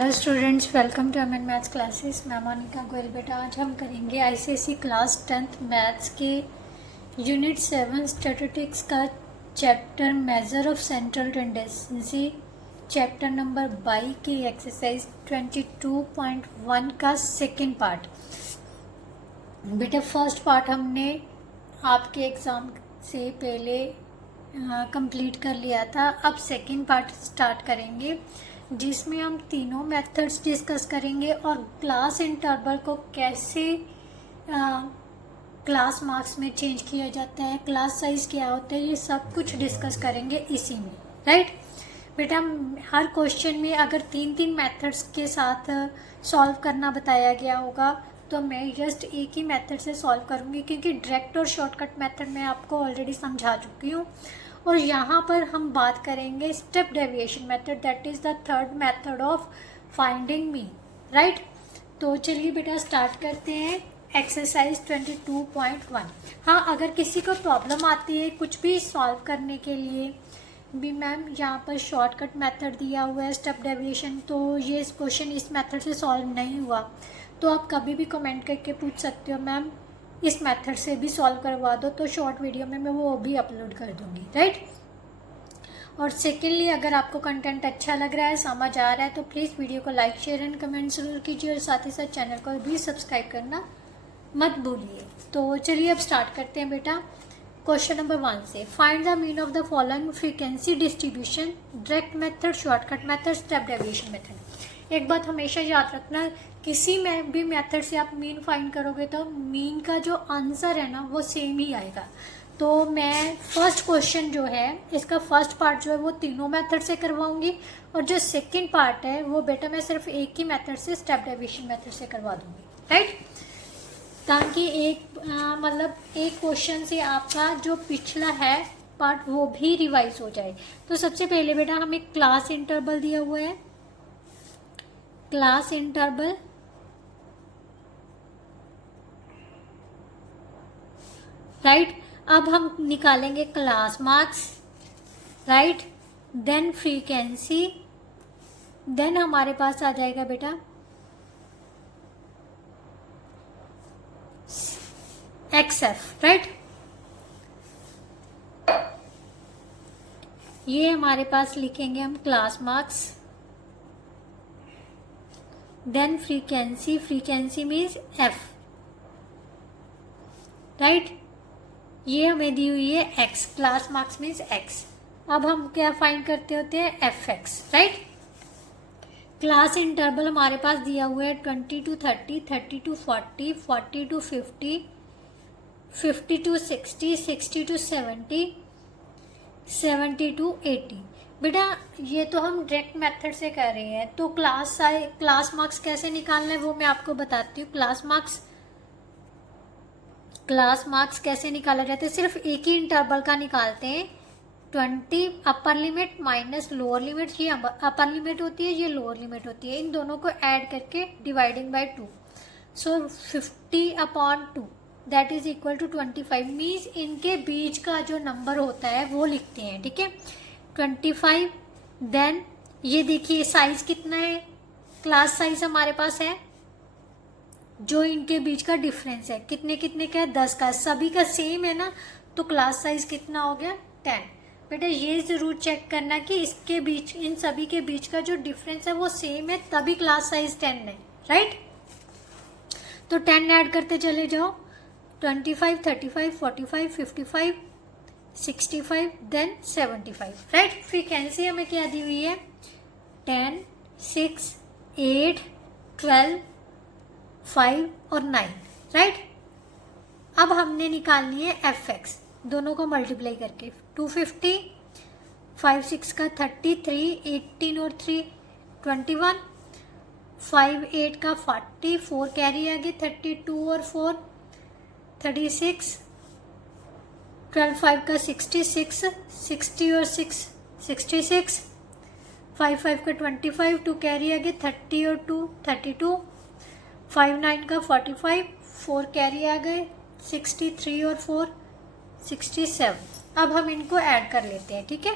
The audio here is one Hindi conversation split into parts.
Hello students, welcome to MN maths classes. मैं मोनिका गोयल। बेटा आज हम करेंगे आईसीएसई क्लास 10th मैथ्स के यूनिट 7 स्टैटिस्टिक्स का chapter measure of central tendency, chapter number 22 की एक्सरसाइज 22.1 का सेकंड पार्ट। बेटा फर्स्ट पार्ट हमने आपके एग्ज़ाम से पहले कंप्लीट कर लिया था। अब सेकंड पार्ट स्टार्ट करेंगे जिसमें हम तीनों मेथड्स डिस्कस करेंगे और क्लास इंटरवल को कैसे क्लास मार्क्स में चेंज किया जाता है, क्लास साइज क्या होता है, ये सब कुछ डिस्कस करेंगे इसी में। राइट बेटा, हर क्वेश्चन में अगर तीन तीन मेथड्स के साथ सॉल्व करना बताया गया होगा तो मैं जस्ट एक ही मेथड से सॉल्व करूँगी, क्योंकि डायरेक्ट और शॉर्टकट मेथड मैं आपको ऑलरेडी समझा चुकी हूँ। और यहाँ पर हम बात करेंगे step deviation method, that is the third method of finding mean. Right, तो चलिए बेटा स्टार्ट करते हैं एक्सरसाइज 22.1। हाँ, अगर किसी को प्रॉब्लम आती है कुछ भी सॉल्व करने के लिए भी, मैम यहाँ पर शॉर्टकट मेथड दिया हुआ है स्टेप डेविएशन, तो ये क्वेश्चन इस मेथड से सॉल्व नहीं हुआ, तो आप कभी भी कमेंट करके पूछ सकते हो मैम इस मेथड से भी सॉल्व करवा दो, तो शॉर्ट वीडियो में मैं वो भी अपलोड कर दूंगी। राइट, और सेकेंडली अगर आपको कंटेंट अच्छा लग रहा है, समझ आ रहा है, तो प्लीज़ वीडियो को लाइक शेयर एंड कमेंट जरूर कीजिए और साथ ही साथ चैनल को भी सब्सक्राइब करना मत भूलिए। तो चलिए अब स्टार्ट करते हैं बेटा क्वेश्चन नंबर 1 से। Find the mean of the following frequency distribution, direct method, shortcut method, step deviation method. एक बात हमेशा याद रखना, किसी में भी मेथड से आप मीन फाइंड करोगे तो मीन का जो आंसर है ना वो सेम ही आएगा। तो मैं फर्स्ट क्वेश्चन जो है इसका फर्स्ट पार्ट जो है वो तीनों मेथड से करवाऊंगी, और जो सेकंड पार्ट है वो बेटा मैं सिर्फ एक ही मेथड से स्टेप डेविएशन मेथड से करवा दूंगी। राइट, ताकि मतलब एक क्वेश्चन से आपका जो पिछला है पार्ट वो भी रिवाइज हो जाए। तो सबसे पहले बेटा हमें क्लास इंटरवल दिया हुआ है, क्लास इंटरवल। राइट, अब हम निकालेंगे class marks. Right, then frequency, then हमारे पास आ जाएगा बेटा XF। राइट, ये हमारे पास लिखेंगे हम class marks, then frequency, frequency means F। Right, ये हमें दी हुई है X, class marks means X। अब हम क्या फाइंड करते होते हैं FX। राइट, क्लास इंटरवल हमारे पास दिया हुआ है 20 to 30, 30 to 40, 40 to 50, 50 to 60, 60 to 70, 70 to 80। बेटा ये तो हम डायरेक्ट मेथड से कर रहे हैं, तो क्लास मार्क्स कैसे निकालना है वो मैं आपको बताती हूँ। क्लास मार्क्स कैसे निकाला जाता है, सिर्फ एक ही इंटरवल का निकालते हैं। 20 upper limit minus lower limit, ये अपर लिमिट होती है, ये लोअर लिमिट होती है, इन दोनों को ऐड करके dividing by 2, so 50/2 that is equal to 25। Means इनके बीच का जो नंबर होता है वो लिखते हैं। ठीक है, 25। देन ये देखिए साइज कितना है, क्लास साइज हमारे पास है, जो इनके बीच का डिफरेंस है कितने कितने का है, 10 का, सभी का सेम है ना, तो क्लास साइज कितना हो गया 10। बेटा ये ज़रूर चेक करना कि इसके बीच, इन सभी के बीच का जो डिफरेंस है वो सेम है, तभी क्लास साइज 10 है। राइट, तो 10 ऐड करते चले जाओ, 25, 35, 45, 55, 65, देन 75। राइट, फ्रीक्वेंसी हमें क्या दी हुई है 10, 6, 8, 12, 5 और 9। राइट, अब हमने निकालनी है FX, दोनों को मल्टीप्लाई करके 250, 5 6 का 33, 18 और 3 21, 5 8 का 40, 4 कैरी आ गए, 32 और 4 36, 12 5 का 66, 60 और 6 66, 5 5 का 25, 2 कैरी आ गए, 30 और 2 32, 5 9 का 45, 4 कैरी आ गए, 63 और 4 67। अब हम इनको ऐड कर लेते हैं। ठीक है,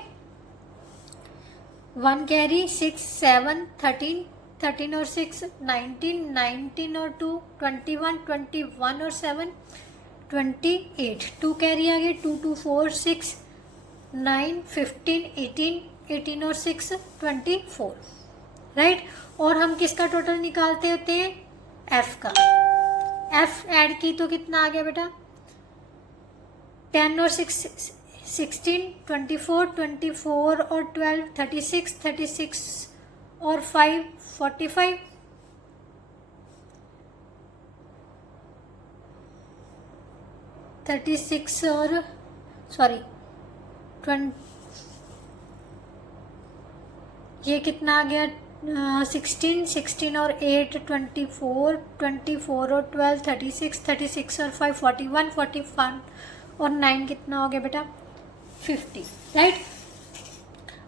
1 कैरी 6 7 13 13 और 6 19, 19 और 2 21, 21 और 7 28, 2 कैरी आ गए, 2 2 4 6 9 15 18, 18 और 6 24, राइट। और हम किसका टोटल निकालते होते हैं? एफ का। एफ ऐड की तो कितना आ गया बेटा? 10 और 6 16, 24, 24 और 12 36, 36 और 5 45, 36 और सॉरी 20, ये कितना आ गया? 16, 16 और 8 24, 24 और 12 36, 36 और 5 41, 41 और 9 कितना हो गया बेटा? 50, राइट।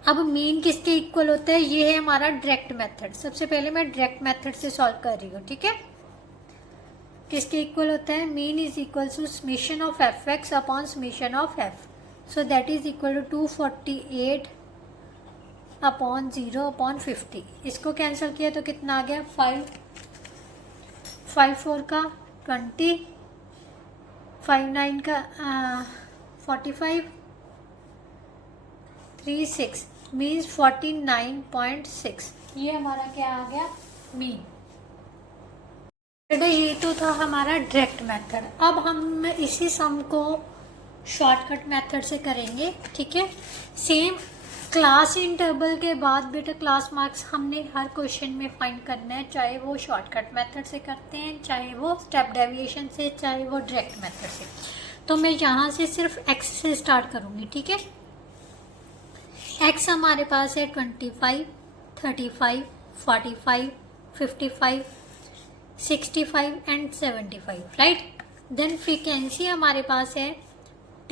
अब मीन किसके इक्वल होता है? ये है हमारा डायरेक्ट मेथड। सबसे पहले मैं डायरेक्ट मेथड से सॉल्व कर रही हूँ, ठीक है। किसके इक्वल होता है? Mean is equal to summation of F X upon summation of F, so that is equal to 248 upon 0 upon 50। इसको कैंसिल किया तो कितना आ गया? 5 4 का 20, 5 9 का 45, 3 6 मीन्स 49.6। ये हमारा क्या आ गया? मीन। बेटा ये तो था हमारा डायरेक्ट मेथड। अब हम इसी सम को शॉर्टकट मेथड से करेंगे, ठीक है। सेम क्लास इंटरवल के बाद बेटा क्लास मार्क्स हमने हर क्वेश्चन में फाइंड करना है, चाहे वो शॉर्टकट मेथड से करते हैं, चाहे वो स्टेप डेविएशन से, चाहे वो डायरेक्ट मेथड से। तो मैं यहाँ से सिर्फ एक्स से स्टार्ट करूँगी, ठीक है। एक्स हमारे पास है 25, 35, 45, 55, 65 एंड 75, राइट। देन फ्रीक्वेंसी हमारे पास है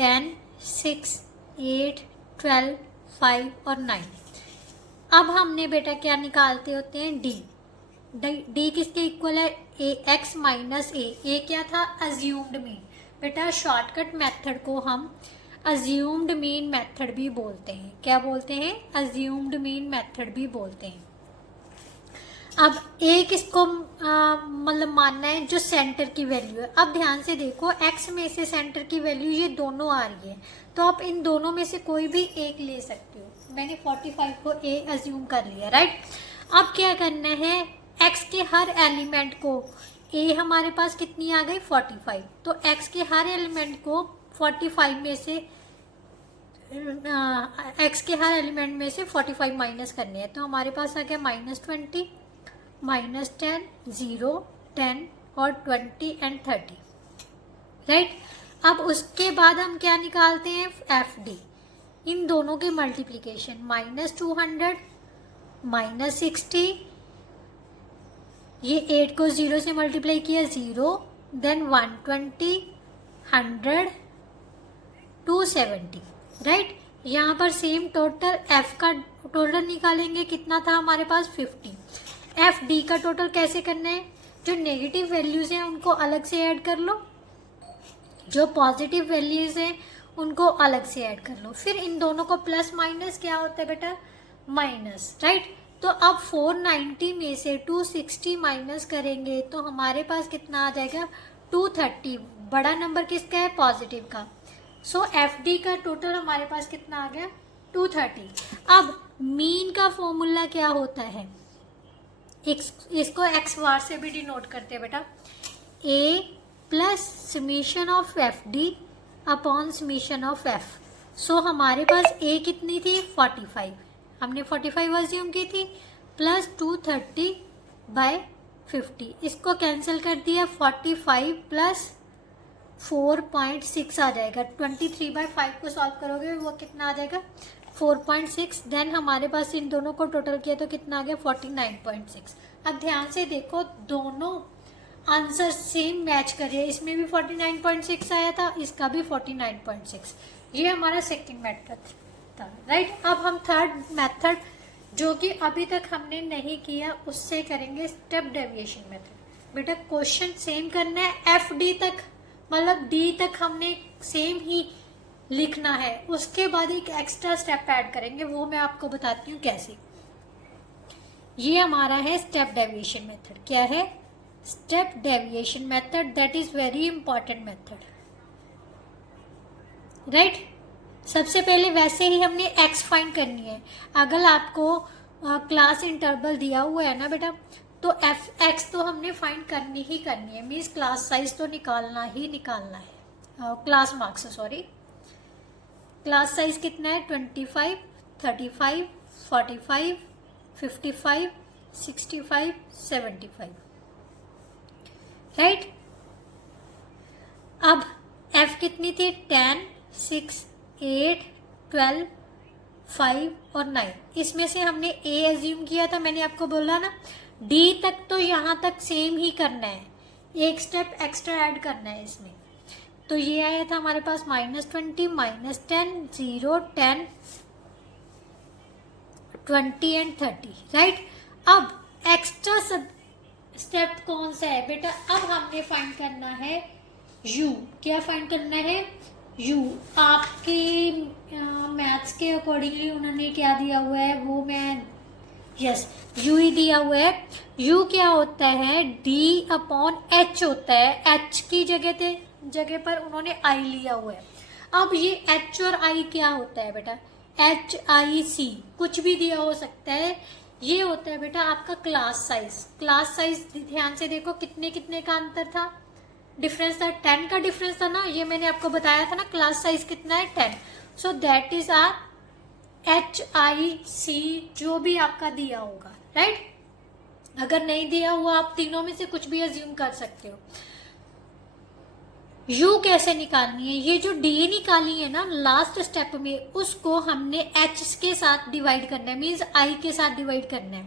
10, 6, 8, 12, 5 और 9। अब हमने बेटा क्या निकालते होते हैं? डी किसके इक्वल है? ए एक्स माइनस ए क्या था? Assumed mean. बेटा शॉर्टकट मेथड को हम अज्यूम्ड मीन मेथड भी बोलते हैं। क्या बोलते हैं? अज्यूम्ड मीन मेथड भी बोलते हैं। अब ए किसको मतलब मानना है? जो सेंटर की वैल्यू है। अब ध्यान से देखो, एक्स में से सेंटर की वैल्यू ये दोनों आ रही है, तो आप इन दोनों में से कोई भी एक ले सकते हो। मैंने 45 को ए अज्यूम कर लिया, राइट। अब क्या करना है? एक्स के हर एलिमेंट को, ए हमारे पास कितनी आ गई? 45, तो एक्स के हर एलिमेंट को 45 में से एक्स के हर एलिमेंट में से 45 माइनस करने हैं, तो हमारे पास आ गया -20, -10, 0, 10 और 20 एंड 30, राइट। अब उसके बाद हम क्या निकालते हैं? F D. इन दोनों के मल्टीप्लीकेशन, -200, -60, ये 8 को 0 से मल्टीप्लाई किया 0, देन 120, 100, 270, राइट। यहाँ पर सेम टोटल एफ का टोटल निकालेंगे, कितना था हमारे पास? 50। एफ डी का टोटल कैसे करना है? जो नेगेटिव वैल्यूज हैं उनको अलग से ऐड कर लो, जो पॉजिटिव वैल्यूज हैं उनको अलग से ऐड कर लो, फिर इन दोनों को प्लस माइनस क्या होता है बेटा? Minus, right. तो अब 490 में से 260 माइनस करेंगे तो हमारे पास कितना आ जाएगा? 230। बड़ा नंबर किसका है? पॉजिटिव का। सो एफ डी का टोटल हमारे पास कितना आ गया? 230। अब मीन का फॉर्मूला क्या होता है? इसको एक्स बार से भी डिनोट करते हैं बेटा। A plus summation of F D upon summation of F. So हमारे पास ए कितनी थी? 45, हमने 45 अज्यूम की थी, प्लस 230 बाय 50। इसको कैंसिल कर दिया, 45 प्लस 4.6 आ जाएगा। 23/5 को सॉल्व करोगे वो कितना आ जाएगा? 4.6। देन हमारे पास इन दोनों को टोटल किया तो कितना आ गया? 49.6। अब ध्यान से देखो, दोनों आंसर सेम मैच कर रहे हैं। इसमें भी 49.6 आया था, इसका भी 49.6। ये हमारा सेकंड मेथड था, राइट। अब हम थर्ड मेथड जो कि अभी तक हमने नहीं किया उससे करेंगे, स्टेप डेविएशन मेथड। बेटा क्वेश्चन सेम करना है, एफ डी तक मतलब डी तक हमने सेम ही लिखना है, उसके बाद एक एक्स्ट्रा स्टेप ऐड करेंगे, वो मैं आपको बताती हूँ कैसे। ये हमारा है स्टेप डेविएशन मेथड। क्या है? Step deviation method, that is very important method, right. सबसे पहले वैसे ही हमने एक्स फाइंड करनी है। अगर आपको क्लास इंटरवल दिया हुआ है ना बेटा, तो एफ एक्स तो हमने फाइंड करनी ही करनी है, मीन्स क्लास साइज तो निकालना ही निकालना है, class marks sorry. Class size कितना है? 25, 35, 45, 55, 65, 75, राइट। अब एफ कितनी थी? 10, 6, 8, 12, 5 और 9। इसमें से हमने ए एज्यूम किया था, मैंने आपको बोला ना। डी तक तो यहाँ तक सेम ही करना है, एक स्टेप एक्स्ट्रा ऐड करना है इसमें। तो ये आया था हमारे पास -20, -10, 0, 10, 20 एंड 30, राइट। अब एक्स्ट्रा सब स्टेप कौन सा है बेटा? अब हमने फाइंड करना है यू। क्या फाइंड करना है? यू। आपके मैथ्स के अकॉर्डिंगली उन्होंने क्या दिया हुआ है वो मैं यस यू ही दिया हुआ है। यू क्या होता है? D/H होता है। H की जगह पर उन्होंने I लिया हुआ है। अब ये H और I क्या होता है बेटा? HIC कुछ भी दिया हो सकता है। ये होता है बेटा आपका क्लास साइज। क्लास साइज ध्यान से देखो, कितने कितने का अंतर था, डिफरेंस था, 10 का डिफरेंस था ना। ये मैंने आपको बताया था ना, क्लास साइज कितना है? 10। So that is are HIC, जो भी आपका दिया होगा, राइट। अगर नहीं दिया हुआ आप तीनों में से कुछ भी अज्यूम कर सकते हो। यू कैसे निकालनी है? ये जो डी निकाली है ना लास्ट स्टेप में, उसको हमने एच के साथ डिवाइड करना है, मीन्स आई के साथ डिवाइड करना है।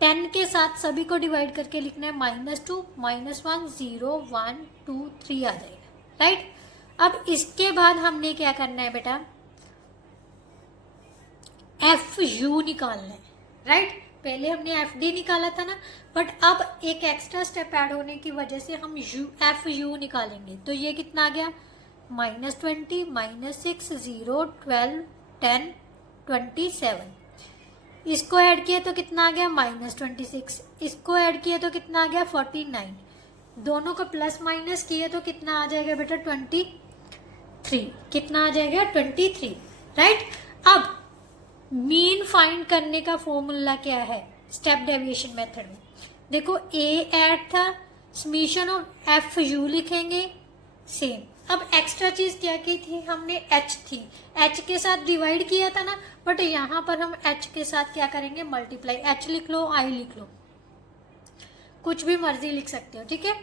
10 के साथ सभी को डिवाइड करके लिखना है, -2, -1, 0, 1, 2, 3 आ जाएगा, राइट। अब इसके बाद हमने क्या करना है बेटा? एफ यू निकालना है, राइट। पहले हमने एफ डी निकाला था ना, बट अब एक एक्स्ट्रा स्टेप ऐड होने की वजह से हम एफ यू निकालेंगे। तो ये कितना आ गया? -20, -6, 0, 12, 10, 27। इसको ऐड किया तो कितना आ गया? -26। इसको ऐड किया तो कितना आ गया? 49। दोनों को प्लस माइनस किया तो कितना आ जाएगा बेटा? 23। कितना आ जाएगा? 23, राइट। अब मीन फाइंड करने का फॉर्मूला क्या है स्टेप डेविएशन मेथड में? देखो, ए ऐड था, समीशन ऑफ एफ यू लिखेंगे सेम। अब एक्स्ट्रा चीज क्या की थी हमने? एच थी, एच के साथ डिवाइड किया था ना, बट यहाँ पर हम एच के साथ क्या करेंगे? मल्टीप्लाई। एच लिख लो, आई लिख लो, कुछ भी मर्जी लिख सकते हो, ठीक है।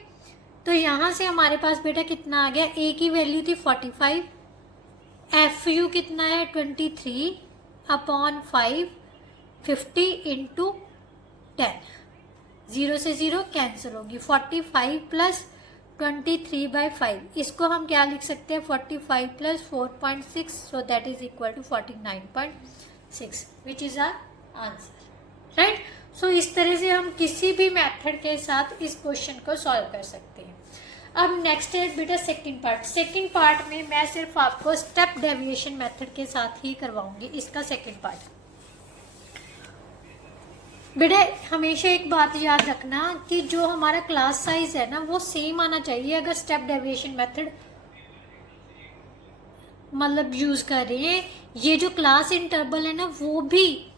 तो यहाँ से हमारे पास बेटा कितना आ गया? ए की वैल्यू थी 45, एफ यू कितना है? 23/5, 50 × 10, 0 से 0 कैंसिल होगी। 45 + 23/5, इसको हम क्या लिख सकते हैं? 45 + 4.6, so that is equal to 49.6, which is our answer, right. So इस तरह से हम किसी भी मेथड के साथ इस क्वेश्चन को सॉल्व कर सकते हैं। अब नेक्स्ट है बेटा सेकंड पार्ट। सेकंड पार्ट में मैं सिर्फ आपको स्टेप डेविएशन मेथड के साथ ही करवाऊंगी इसका सेकंड पार्ट। बेटा हमेशा एक बात याद रखना कि जो हमारा क्लास साइज है ना वो सेम आना चाहिए। अगर स्टेप डेविएशन मेथड मतलब यूज कर रहे हैं, ये जो क्लास इंटरवल है ना वो भी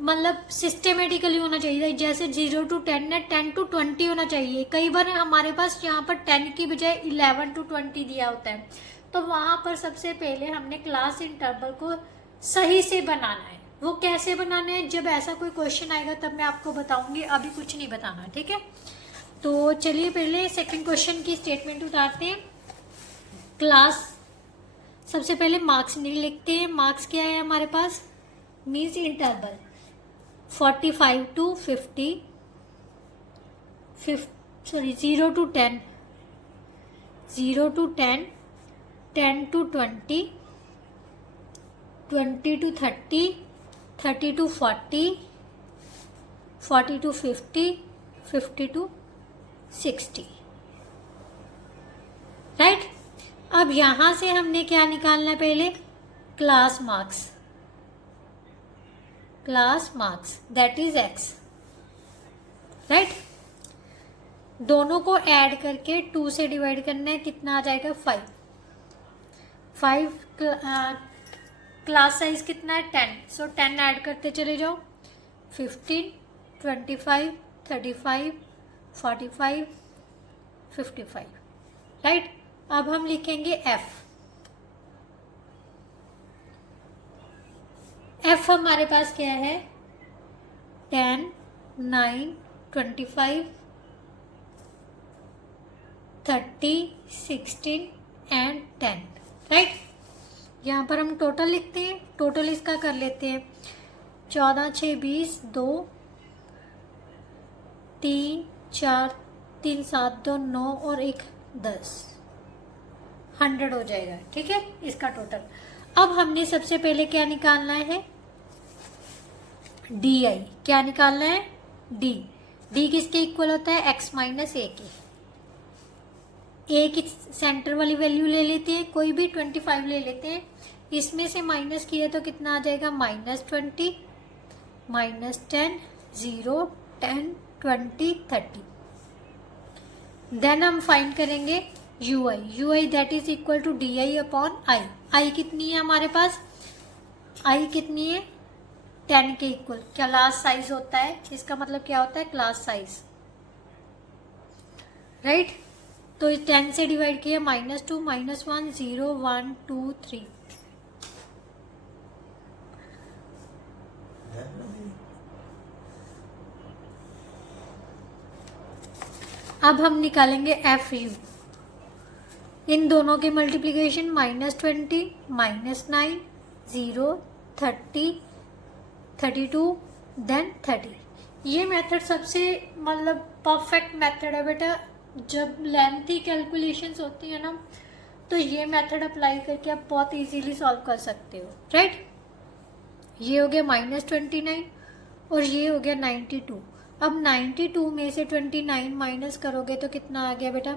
मतलब सिस्टेमेटिकली होना चाहिए। जैसे 0 to 10 है, 10 to 20 होना चाहिए। कई बार हमारे पास यहाँ पर 10 की बजाय 11 to 20 दिया होता है, तो वहां पर सबसे पहले हमने क्लास इंटरवल को सही से बनाना है। वो कैसे बनाना है जब ऐसा कोई क्वेश्चन आएगा तब मैं आपको बताऊंगी, अभी कुछ नहीं बताना, ठीक है। तो चलिए पहले सेकंड क्वेश्चन की स्टेटमेंट उतारते हैं। क्लास सबसे पहले मार्क्स नहीं लिखते हैं। मार्क्स क्या है हमारे पास? Means interval 45 to 50, 0 to 10, 0 to 10, 10 to 20, 20 to 30, 30 to 40, 40 to 50, 50 to 60, right. अब यहां से हमने क्या निकालना है? पहले class marks, that is x. Right. दोनों को ऐड करके 2 से डिवाइड करना है, कितना आ जाएगा 5। 5 क्लास साइज कितना है 10, सो 10 ऐड करते चले जाओ। 15, 25, 35, 45, 55, राइट। अब हम लिखेंगे एफ हमारे पास क्या है 10, 9, 25, 30, 16 एंड 10, राइट। यहाँ पर हम टोटल लिखते हैं, टोटल इसका कर लेते हैं 14, 6, 20, 2, 3, 4, 3, 7, 2, 9 और 1, 10, 100 हो जाएगा, ठीक है इसका टोटल। अब हमने सबसे पहले क्या निकालना है डी आई, क्या निकालना है डी किसके इक्वल होता है x माइनस ए के। ए की सेंटर वाली वैल्यू ले लेते हैं, कोई भी 25 ले लेते हैं, इसमें से माइनस किया तो कितना आ जाएगा -20, -10, 0, 10, 20, 30। देन हम फाइंड करेंगे U I that is equal to D I upon I. I कितनी है हमारे पास, आई कितनी है 10 के इक्वल। क्लास साइज होता है, इसका मतलब क्या होता है क्लास साइज, राइट। तो 10 से डिवाइड किया -2, -1, 0, 1, 2, 3। अब हम निकालेंगे एफ यू, इन दोनों के मल्टीप्लिकेशन -20, -9, 0, 30, 32 देन 30। ये मेथड सबसे मतलब परफेक्ट मेथड है बेटा। जब लेंथी कैलकुलेशंस होती है ना तो ये मेथड अप्लाई करके आप बहुत इजीली सॉल्व कर सकते हो, राइट। ये हो गया -29 और ये हो गया 92। अब 92 में से 29 माइनस करोगे तो कितना आ गया बेटा,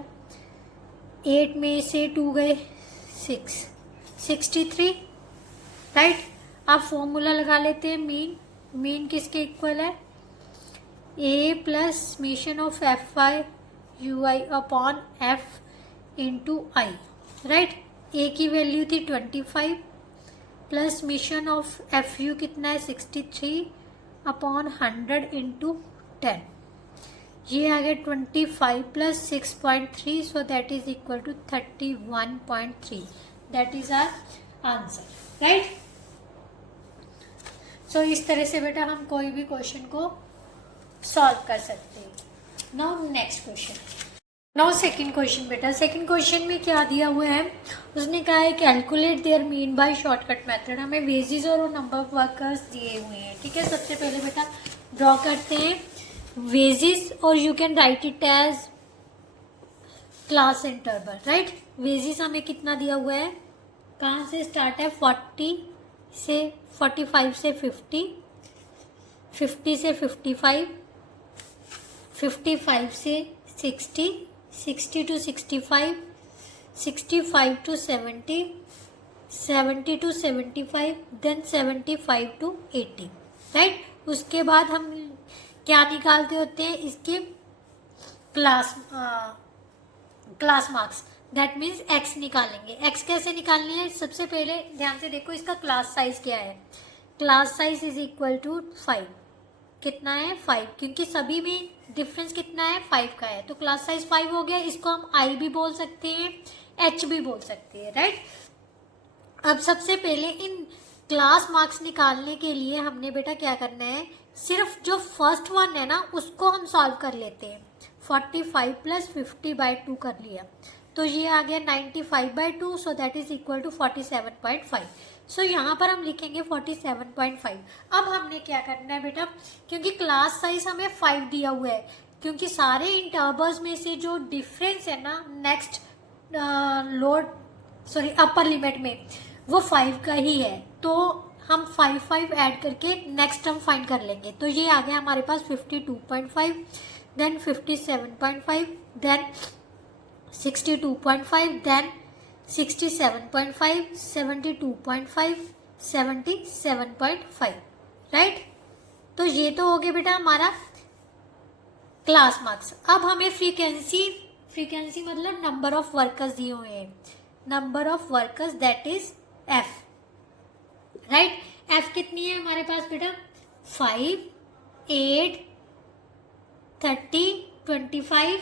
8 में से 2 गए 6, 63, राइट। आप फॉर्मूला लगा लेते हैं मीन किसके इक्वल है A plus summation of F I U I upon F into I, right. A की वैल्यू थी 25 plus summation of F U कितना है 63 अपॉन 100 इंटू 10। ये आ गया 25 plus 6.3, so that is equal to 31.3। That is our answer, right. So इस तरह से बेटा हम कोई भी क्वेश्चन को सॉल्व कर सकते हैं। Now next question, now second question बेटा। सेकंड क्वेश्चन में क्या दिया हुआ है, उसने कहा है calculate their mean by shortcut method. हमें वेजेस और नंबर ऑफ वर्कर्स दिए हुए हैं, ठीक है। सबसे पहले बेटा ड्रॉ करते हैं वेजेस और you can write it as class interval, right. Wages हमें कितना दिया हुआ है, कहाँ से स्टार्ट है 40 से 45 से 50, 50 से 55, 55 से 60, 60 to 65, 65 to 70, 70 to 75, then 75 to 80, right. उसके बाद हम क्या निकालते होते हैं, इसके class marks, that means x निकालेंगे। एक्स कैसे निकालनी है, सबसे पहले ध्यान से देखो इसका क्लास साइज क्या है। Class size is equal to 5, कितना है 5, क्योंकि सभी में डिफरेंस कितना है 5 का है, तो क्लास साइज 5 हो गया। इसको हम आई भी बोल सकते हैं, एच भी बोल सकते हैं, राइट। अब सबसे पहले इन क्लास मार्क्स निकालने के लिए हमने बेटा क्या करना है, सिर्फ जो फर्स्ट वन है ना उसको हम सॉल्व कर लेते हैं। 45 प्लस 50/2 कर लिया तो ये आ गया 95/2, so that is equal to 47.5। So यहाँ पर हम लिखेंगे 47.5। अब हमने क्या करना है बेटा, क्योंकि क्लास साइज हमें 5 दिया हुआ है, क्योंकि सारे इंटरवल्स में से जो डिफरेंस है ना नेक्स्ट अपर लिमिट में वो 5 का ही है, तो हम 5 ऐड करके नेक्स्ट टर्म फाइंड कर लेंगे। तो ये आ गया हमारे पास 52.5, देन 57.5, देन 62.5, देन 67.5, 72.5, 77.5, राइट। तो ये तो हो गया बेटा हमारा क्लास मार्क्स। अब हमें फ्रीक्वेंसी मतलब नंबर ऑफ वर्कर्स दिए हुए हैं, number of workers that is F, right. F कितनी है हमारे पास बेटा, 5, 8, 30, 25,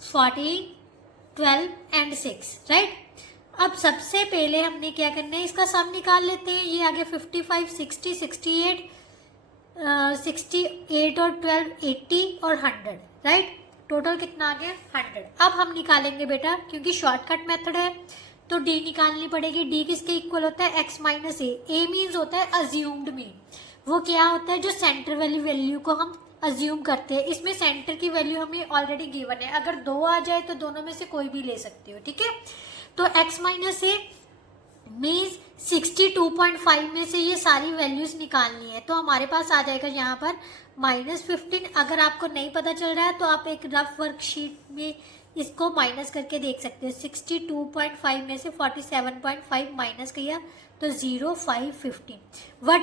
14, 12 एंड 6, राइट। अब सबसे पहले हमने क्या करना है, इसका सम निकाल लेते हैं। ये आ गया 55, 60, 68, 68 और 12 80 और 100, राइट। टोटल कितना आ गया 100। अब हम निकालेंगे बेटा, क्योंकि शॉर्टकट मेथड है तो डी निकालनी पड़ेगी। डी किसके इक्वल होता है, x माइनस ए मीन्स होता है अज्यूम्ड मीन। वो क्या होता है, जो सेंटर वाली वैल्यू को हम अज्यूम करते हैं। इसमें सेंटर की वैल्यू हमें ऑलरेडी गिवन है, अगर 2 आ जाए तो दोनों में से कोई भी ले सकते हो, ठीक है। तो x माइनस ए मीन्स 62.5 में से ये सारी वैल्यूज निकालनी है, तो हमारे पास आ जाएगा यहाँ पर -15। अगर आपको नहीं पता चल रहा है तो आप एक रफ वर्कशीट में इसको माइनस करके देख सकते हो। 62.5 में से 47.5 माइनस किया तो 0, 5, 15, बट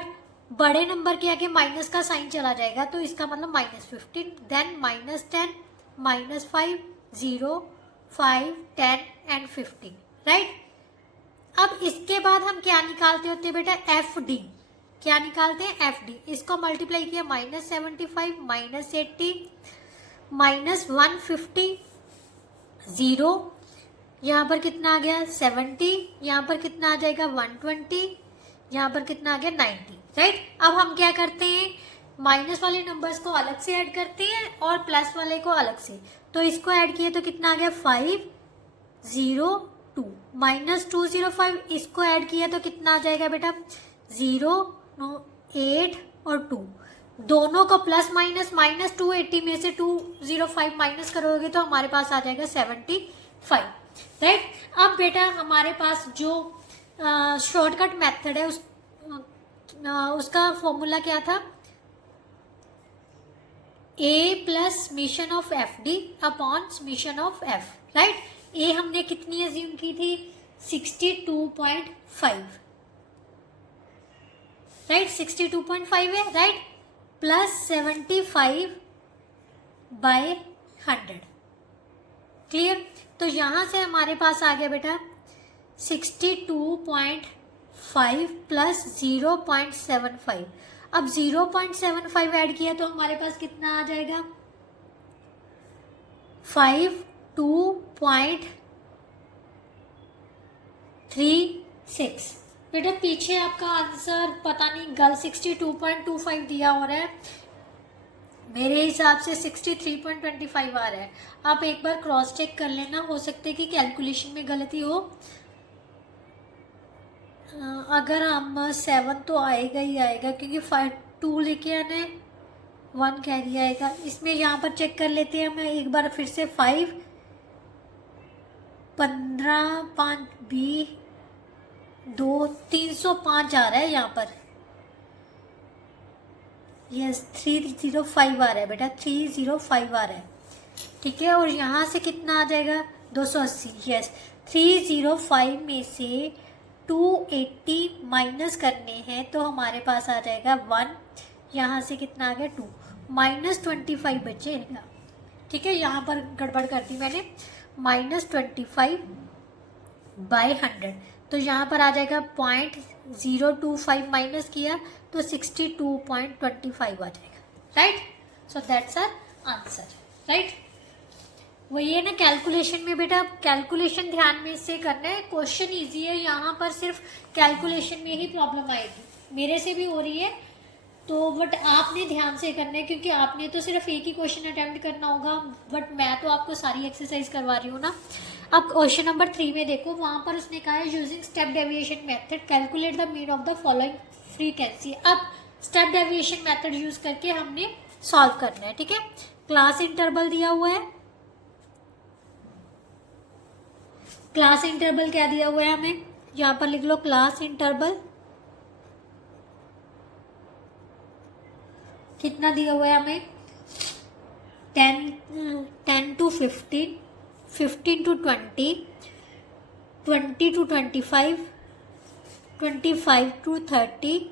बड़े नंबर के आगे माइनस का साइन चला जाएगा तो इसका मतलब -15, देन -10, -5, 0, 5, 10 एंड 15, राइट। अब इसके बाद हम क्या निकालते होते हैं बेटा, एफ डी। क्या निकालते हैं, एफ डी। इसको मल्टीप्लाई किया -75, -80, -150, 0, यहाँ पर कितना आ गया 70, यहाँ पर कितना आ जाएगा 120, यहाँ पर कितना आ गया 90, राइट। अब हम क्या करते हैं, माइनस वाले नंबर्स को अलग से ऐड करते हैं और प्लस वाले को अलग से। तो इसको ऐड किए तो कितना आ गया 5, 0, 2, -205। इसको ऐड किया तो कितना आ जाएगा बेटा 0, 8 और 2। दोनों को प्लस माइनस -280 में से 205 माइनस करोगे तो हमारे पास आ जाएगा 75, राइट। अब बेटा हमारे पास जो शॉर्टकट मेथड है उसका फॉर्मूला क्या था, a plus summation of F D upon summation of F, right. A हमने कितनी अज्यूम की थी 62.5, राइट, 62.5 है, राइट, प्लस 75/100, क्लियर। तो यहां से हमारे पास आ गया बेटा 62.5 प्लस 0.75। अब 0.75 ऐड किया तो हमारे पास कितना आ जाएगा 52.36। बेटा पीछे आपका आंसर पता नहीं गर्ल 62.25 दिया हो रहा है, मेरे हिसाब से 63.25 आ रहा है। आप एक बार क्रॉस चेक कर लेना, हो सकता है कि कैलकुलेशन में गलती हो। अगर हम 7 तो आएगा ही आएगा, क्योंकि 2 लेके आना है, 1 कैरी आएगा। इसमें यहाँ पर चेक कर लेते हैं हम एक बार फिर से। 5, 15, 5, 20, 2, 305 आ रहा है यहाँ पर। यस 305 आ रहा है बेटा, 305 आ रहा है, ठीक है। और यहाँ से कितना आ जाएगा 280। यस 305 में से 280 माइनस करने हैं तो हमारे पास आ जाएगा 1, यहाँ से कितना आ गया 2, -25 बचेगा, ठीक है। यहाँ पर गड़बड़ कर दी मैंने, -25/100, तो यहाँ पर आ जाएगा 0.025 माइनस किया तो 62.25 आ जाएगा, right. So that's our answer, right. वही है ना कैलकुलेशन में बेटा, कैलकुलेशन ध्यान में से करना है। क्वेश्चन इजी है, यहाँ पर सिर्फ कैलकुलेशन में ही प्रॉब्लम आएगी, मेरे से भी हो रही है तो, बट आपने ध्यान से करना है क्योंकि आपने तो सिर्फ एक ही क्वेश्चन अटेम्प्ट करना होगा, बट मैं तो आपको सारी एक्सरसाइज करवा रही हूँ ना। अब क्वेश्चन नंबर 3 में देखो, वहाँ पर उसने कहा है using step deviation method calculate the mean of the following frequency. अब स्टेप डेविएशन मेथड यूज करके हमने सॉल्व करना है, ठीक है। क्लास इंटरवल दिया हुआ है, क्लास इंटरवल क्या दिया हुआ है हमें, यहाँ पर लिख लो क्लास इंटरवल कितना दिया हुआ है हमें 10 to 15, 15 to 20, 20 to 25, 25 to 30,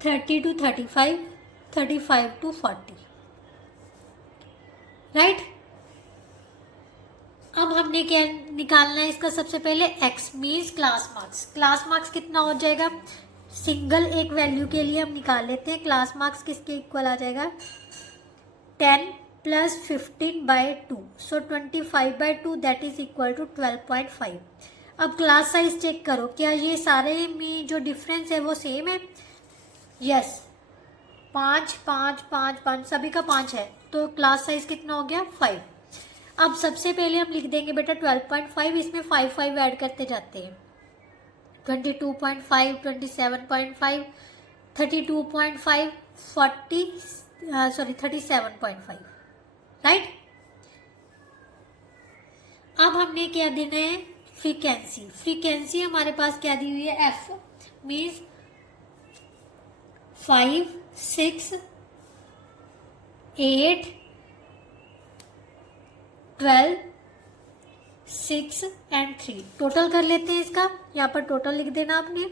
30 to 35, 35 to 40, right. अब हमने क्या निकालना है इसका, सबसे पहले x means class marks. Class marks कितना हो जाएगा, सिंगल एक वैल्यू के लिए हम निकाल लेते हैं। क्लास मार्क्स किसके इक्वल आ जाएगा, 10 plus 15/2, so 25/2 that is equal to 12.5। अब क्लास साइज चेक करो, क्या ये सारे में जो डिफरेंस है वो सेम है, यस 5 5 5 5 सभी का 5 है, तो क्लास साइज कितना हो गया 5। अब सबसे पहले हम लिख देंगे बेटा 12.5, इसमें 5 5 ऐड करते जाते हैं, 22.5 27.5 32.5 37.5, राइट। अब हमने क्या देना है, फ्रीक्वेंसी। फ्रीक्वेंसी हमारे पास क्या दी हुई है, एफ मीन्स 5 6 8 12 6 एंड 3। टोटल कर लेते हैं इसका, यहाँ पर टोटल लिख देना आपने,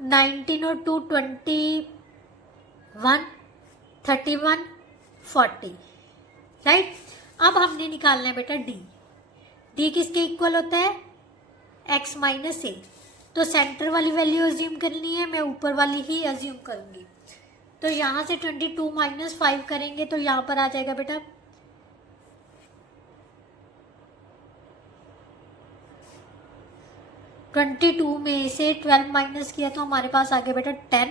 19 और 2 21 31 40, राइट। अब हमने निकालना है बेटा डी किसके इक्वल होता है, x माइनस ए। तो सेंटर वाली वैल्यू अज्यूम करनी है, मैं ऊपर वाली ही अज्यूम करूंगी। तो यहाँ से 22 माइनस 5 करेंगे तो यहाँ पर आ जाएगा बेटा 22 में से 12 माइनस किया तो हमारे पास आ गया बेटा 10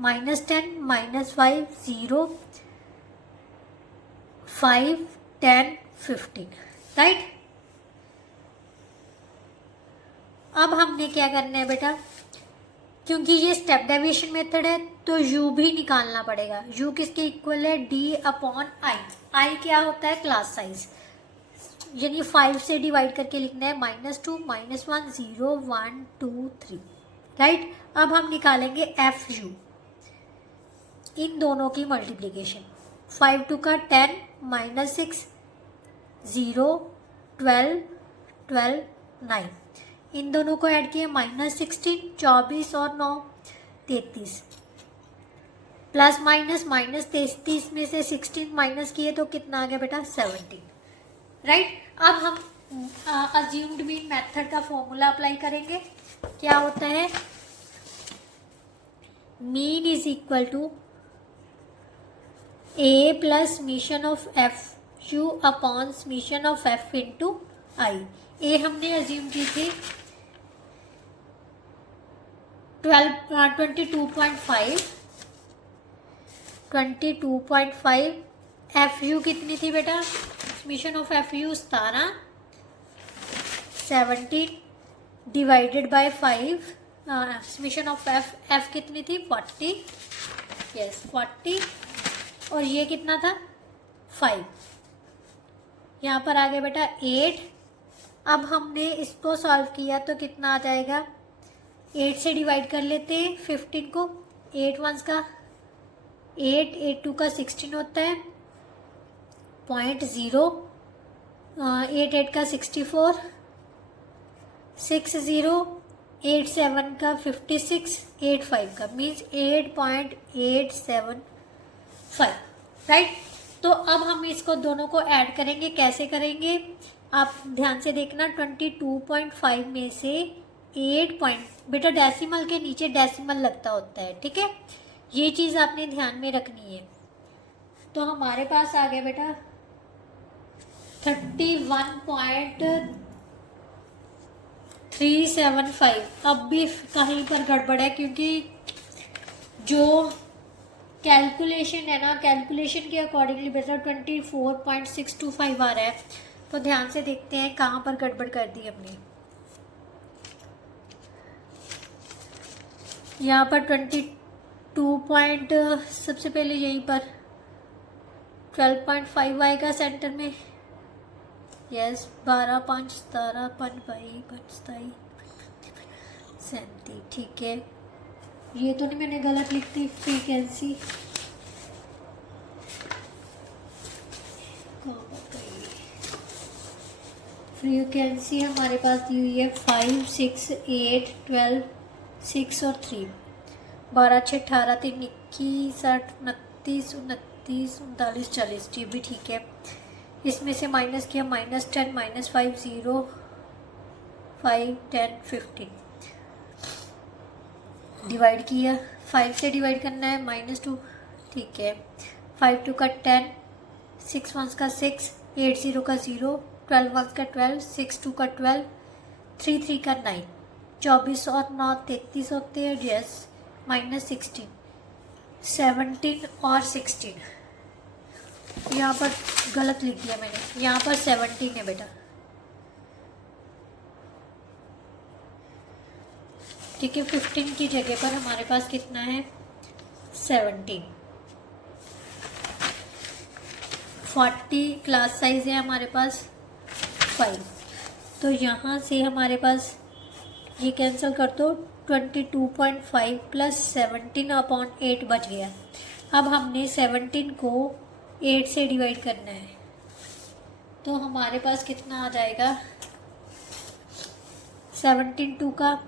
-10 -5 0 5 10 15, राइट। अब हमने क्या करना है बेटा, क्योंकि ये स्टेप डेविएशन मेथड है तो u भी निकालना पड़ेगा। u किसके इक्वल है, d/i। i क्या होता है, क्लास साइज, यानी 5 से डिवाइड करके लिखना है, -2 -1 0 1 2 3, राइट। अब हम निकालेंगे fu, इन दोनों की मल्टीप्लीकेशन, 5 2 का 10 -6 0 12 12 9, इन दोनों को ऐड किया -16 24 और 9 33, प्लस माइनस -33 में से 16 माइनस किए तो कितना आ गया बेटा 17, राइट। अब हम अज्यूम्ड मीन मेथड का फॉर्मूला अप्लाई करेंगे। क्या होता है, mean is equal to a plus summation of F U upon summation of F into I. A हमने अज्यूम की थी 22.5 एफ यू कितनी थी बेटा, summation of F you 17 17 divided by 5, summation of F कितनी थी 40, यस 40, और ये कितना था 5, यहाँ पर आ गया बेटा 8। अब हमने इसको सॉल्व किया तो कितना आ जाएगा, 8 से डिवाइड कर लेते हैं 15 को, 8 1 का 8 8 2 का 16 होता है 0.0, 8 8 का 64 6 0 8 7 का 56 8 5 का मीन्स 8.875, राइट। तो अब हम इसको दोनों को ऐड करेंगे, कैसे करेंगे आप ध्यान से देखना, 22.5 में से 8 पॉइंट, बेटा डेसिमल के नीचे डेसिमल लगता होता है, ठीक है, ये चीज़ आपने ध्यान में रखनी है। तो हमारे पास आ गया बेटा 31.375। अब भी कहीं पर गड़बड़ है, क्योंकि जो कैलकुलेशन है ना, कैलकुलेशन के अकॉर्डिंगली बेटा 24.625 आ रहा है। तो ध्यान से देखते हैं कहाँ पर गड़बड़ कर दी हमने। यहाँ पर 22 सबसे पहले यहीं पर 12.5 आएगा सेंटर में, यस 12 5 17 5 22 27 37, ठीक है। ये तो नहीं मैंने गलत लिख दी, फ्रीक्वेंसी फ्रीक्वेंसी हमारे पास दी हुई है 5 6 8 12 6 और 3, 12 6 18 3 21 8 29 30, 39, 40, ये भी ठीक है। इसमें से माइनस किया, -10, -5, 0, 5, 10, 15, डिवाइड किया, 5 से डिवाइड करना है, -2, ठीक है। 5 2 का 10, 6 1 का 6, 8 0 का 0, 12 1 का 12, 6 2 का 12, 3 3 का 9, 24 और 9 33 होते हैं, यस। -16, 17 और 16, यहाँ पर गलत लिख दिया मैंने, यहाँ पर 17 है बेटा, ठीक है। 15 की जगह पर हमारे पास कितना है, 17। 40 क्लास साइज है हमारे पास 5, तो यहाँ से हमारे पास ये कैंसिल कर दो, 22.5 प्लस 17/8 बच गया। अब हमने 17 को 8 से डिवाइड करना है, तो हमारे पास कितना आ जाएगा, 17 2 का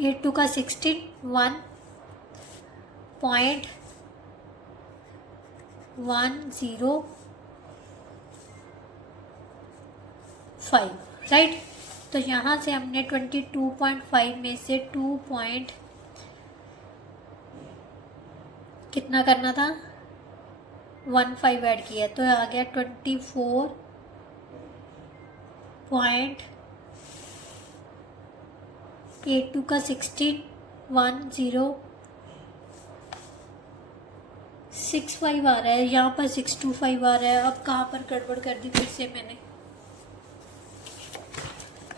8 2 का 16, 1.105, राइट। तो यहाँ से हमने 22.5 में से 2 पॉइंट कितना करना था, 15 ऐड किया, तो आ गया 24.82 का 16, 1065 आ रहा है, यहाँ पर 625 आ रहा है। अब कहाँ पर गड़बड़ कर दी फिर से मैंने,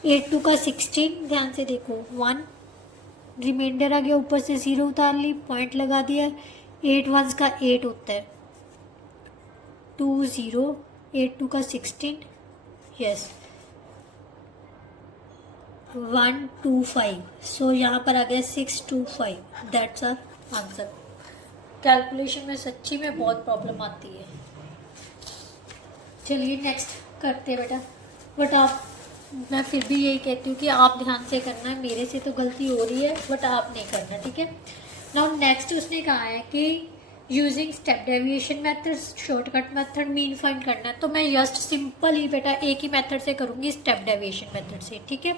8 2 का 16, ध्यान से देखो, 1 रिमाइंडर आ गया, ऊपर से 0 उतार ली, पॉइंट लगा दिया। 8 1 का 8 होता है, 2 0, 8 2 का 16, यस, 125, सो यहाँ पर आ गया 625, दैट्स आवर आंसर। कैलकुलेशन में सच्ची में बहुत प्रॉब्लम आती है। चलिए नेक्स्ट करते हैं बेटा, बट आप, मैं फिर भी यही कहती हूँ कि आप ध्यान से करना है, मेरे से तो गलती हो रही है बट आप नहीं करना, ठीक है। नाउ नेक्स्ट उसने कहा है कि using step deviation method, shortcut method, mean find करना है, तो मैं जस्ट सिंपल ही बेटा एक ही मेथड से करूँगी, स्टेप डेविएशन मेथड से, ठीक है।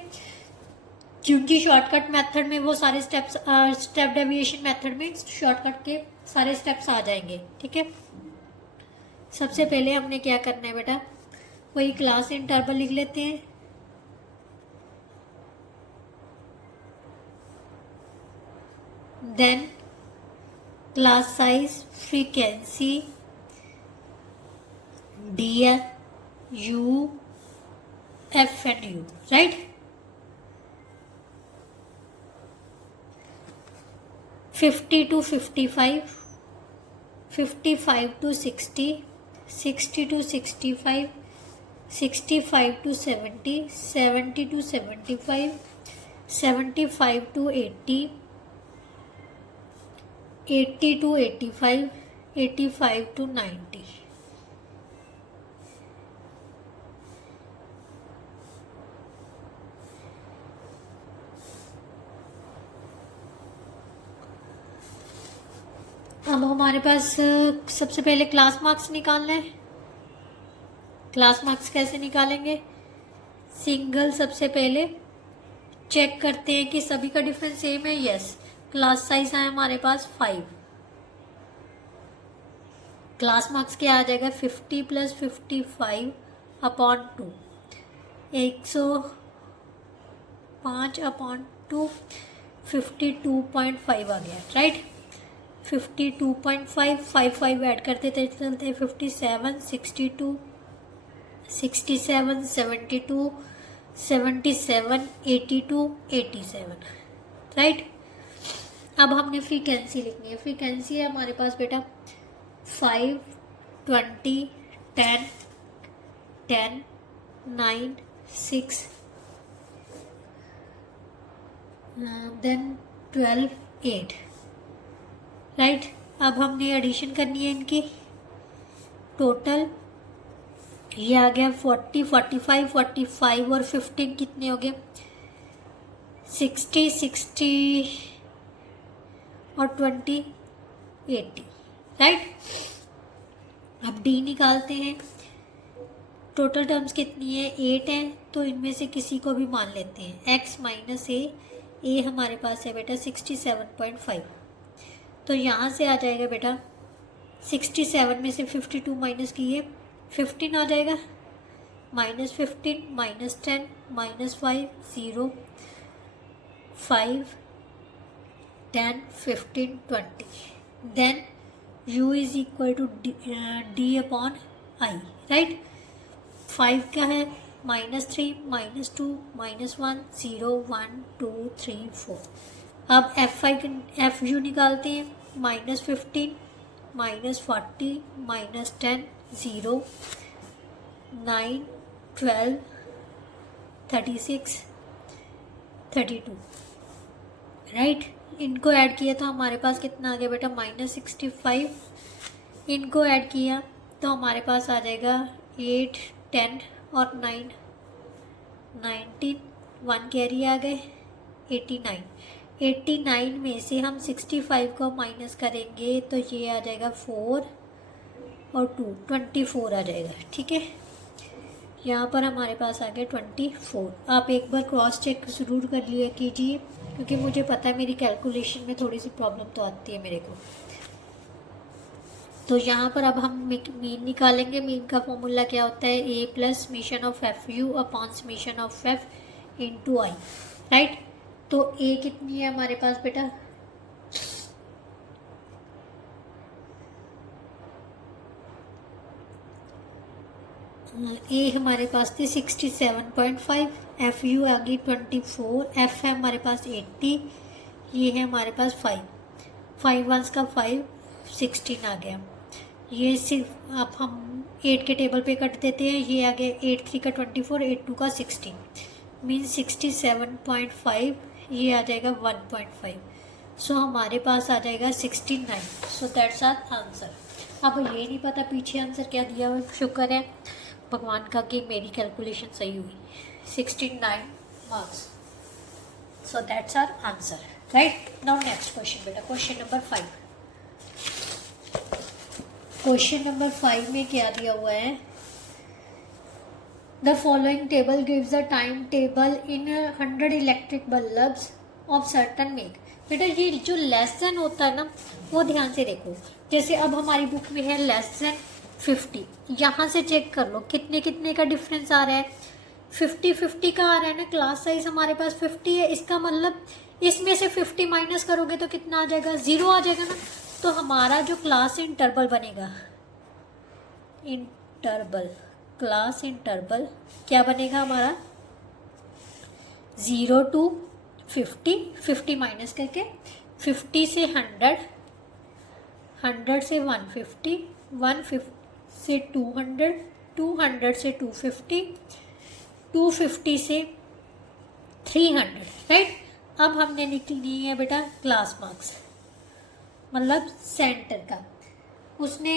क्योंकि शॉर्टकट मेथड में वो सारे स्टेप्स, स्टेप डेविएशन मेथड में शॉर्टकट के सारे स्टेप्स आ जाएंगे, ठीक है। सबसे पहले हमने क्या करना है बेटा, वही क्लास इंटरवल लिख लेते हैं, then class size, frequency, DF, U, F and U, right? 50 to 55, 55 to 60, 60 to 65, 65 to 70, 70 to 75, 75 to 80, 80 to 85, 85 to 90. अब हमारे पास सबसे पहले क्लास मार्क्स निकालना है। क्लास मार्क्स कैसे निकालेंगे, सिंगल सबसे पहले चेक करते हैं कि सभी का डिफरेंस सेम है, यस। क्लास साइज है हमारे पास 5, क्लास मार्क्स क्या आ जाएगा, 50 + 55/2, 105/2, 52.5 आ गया, राइट। 52.5, 5 ऐड करते चलते 57, 62, 67, 72, 77, 82, 87, राइट। अब हमने फ्रीक्वेंसी लिखनी है। फ्रीक्वेंसी है हमारे पास बेटा 5, 20, 10, 10, 9, 6, देन 12, 8, राइट। अब हमने एडिशन करनी है इनकी, टोटल ये आ गया 40, 45, 45 और 15 कितने हो गए, 60, 60 और 20 80, राइट। अब डी निकालते हैं। टोटल टर्म्स कितनी है, 8 है, तो इनमें से किसी को भी मान लेते हैं। x माइनस ए हमारे पास है बेटा 67.5, तो यहाँ से आ जाएगा बेटा 67 में से 52 माइनस किए 15 आ जाएगा, -15 -10 -5 0 5 10 15 20, then u is equal to D upon I, right. 5 का है -3 -2 -1 0 1 2 3 4। अब एफ यू निकालते हैं। -15 -40 -10 0 9 12 36 32, राइट। इनको ऐड किया तो हमारे पास कितना आ गया बेटा -65। इनको ऐड किया तो हमारे पास आ जाएगा 8 10 और 9 19, 1 कैरी आ गए 89। 89 में से हम 65 को माइनस करेंगे तो ये आ जाएगा 4 और 2 24 आ जाएगा, ठीक है। यहाँ पर हमारे पास आ गया 24। आप एक बार क्रॉस चेक ज़रूर कर लिया कीजिए, क्योंकि मुझे पता है मेरी कैलकुलेशन में थोड़ी सी प्रॉब्लम तो आती है मेरे को। तो यहाँ पर अब हम मीन निकालेंगे। मीन का फॉर्मूला क्या होता है, A plus summation of F U upon summation of F into I, right. तो ए कितनी है हमारे पास बेटा, ए हमारे पास थी 67.5, एफ यू आ गई 24, एफ है हमारे पास 80, ये है हमारे पास 5 वंस का 5 16 आ गया। ये सिर्फ अब हम 8 के टेबल पे कट देते हैं। ये आ गया 8 3 का 24, 8 2 का 16, मीन 67.5, ये आ जाएगा 1.5। सो हमारे पास आ जाएगा 69। So that's our answer. अब ये नहीं पता पीछे आंसर क्या दिया हुआ, शुक्र है भगवान का कि मेरी कैलकुलेशन सही हुई। 69 marks. So that's our answer, right. Now next question बेटा, क्वेश्चन नंबर 5। क्वेश्चन नंबर 5 में क्या दिया हुआ है, the following table gives a time table in 100 electric bulbs of certain make. बेटा ये जो लेस देन होता है ना, वो ध्यान से देखो। जैसे अब हमारी बुक में है लेस देन 50, यहाँ से चेक कर लो कितने कितने का डिफरेंस आ रहा है। 50 का आ रहा है ना, क्लास साइज हमारे पास 50 है, इसका मतलब इसमें से 50 माइनस करोगे तो कितना आ जाएगा, 0 आ जाएगा ना। तो हमारा जो क्लास इंटरवल बनेगा, क्लास इंटरवल क्या बनेगा हमारा, 0 to 50, 50 माइनस करके 50 से 100, 100 से 150, 150 से 200, 200 से 250, 250 से 300, राइट। अब हमने निकली है बेटा क्लास मार्क्स, मतलब सेंटर का। उसने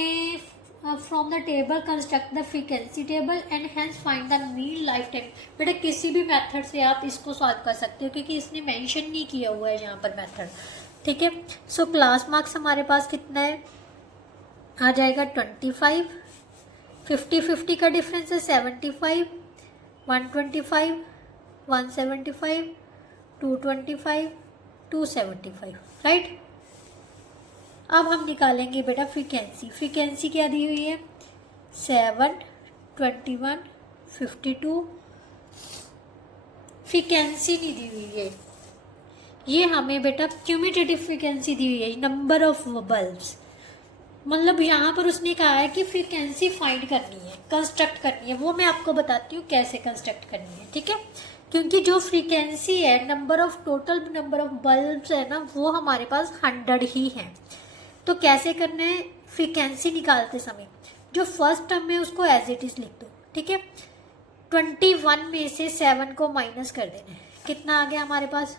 from the table construct the frequency table and hence find the mean life time. बेटा किसी भी मेथड से आप इसको सॉल्व कर सकते हो, क्योंकि इसने मेंशन नहीं किया हुआ है यहाँ पर मेथड, ठीक है। सो क्लास मार्क्स हमारे पास कितना है, आ जाएगा 25। 50 का डिफरेंस है 75, 125, 175, 225, 275, राइट। अब हम निकालेंगे बेटा फ्रीक्वेंसी। फ्रीक्वेंसी क्या दी हुई है, 7, 21, 52। फ्रीक्वेंसी नहीं दी हुई है, ये हमें बेटा क्यूमुलेटिव फ्रीक्वेंसी दी हुई है, नंबर ऑफ बल्ब्स। मतलब यहाँ पर उसने कहा है कि फ्रीक्वेंसी फाइंड करनी है, कंस्ट्रक्ट करनी है। वो मैं आपको बताती हूँ कैसे कंस्ट्रक्ट करनी है, ठीक है। क्योंकि जो फ्रीक्वेंसी है, टोटल नंबर ऑफ बल्ब्स है ना, वो हमारे पास 100 ही है। तो कैसे करना है, फ्रीक्वेंसी निकालते समय जो फर्स्ट टर्म है उसको एज इट इज लिख दो, ठीक है। 21 में से 7 को माइनस कर देना है, कितना आ गया हमारे पास,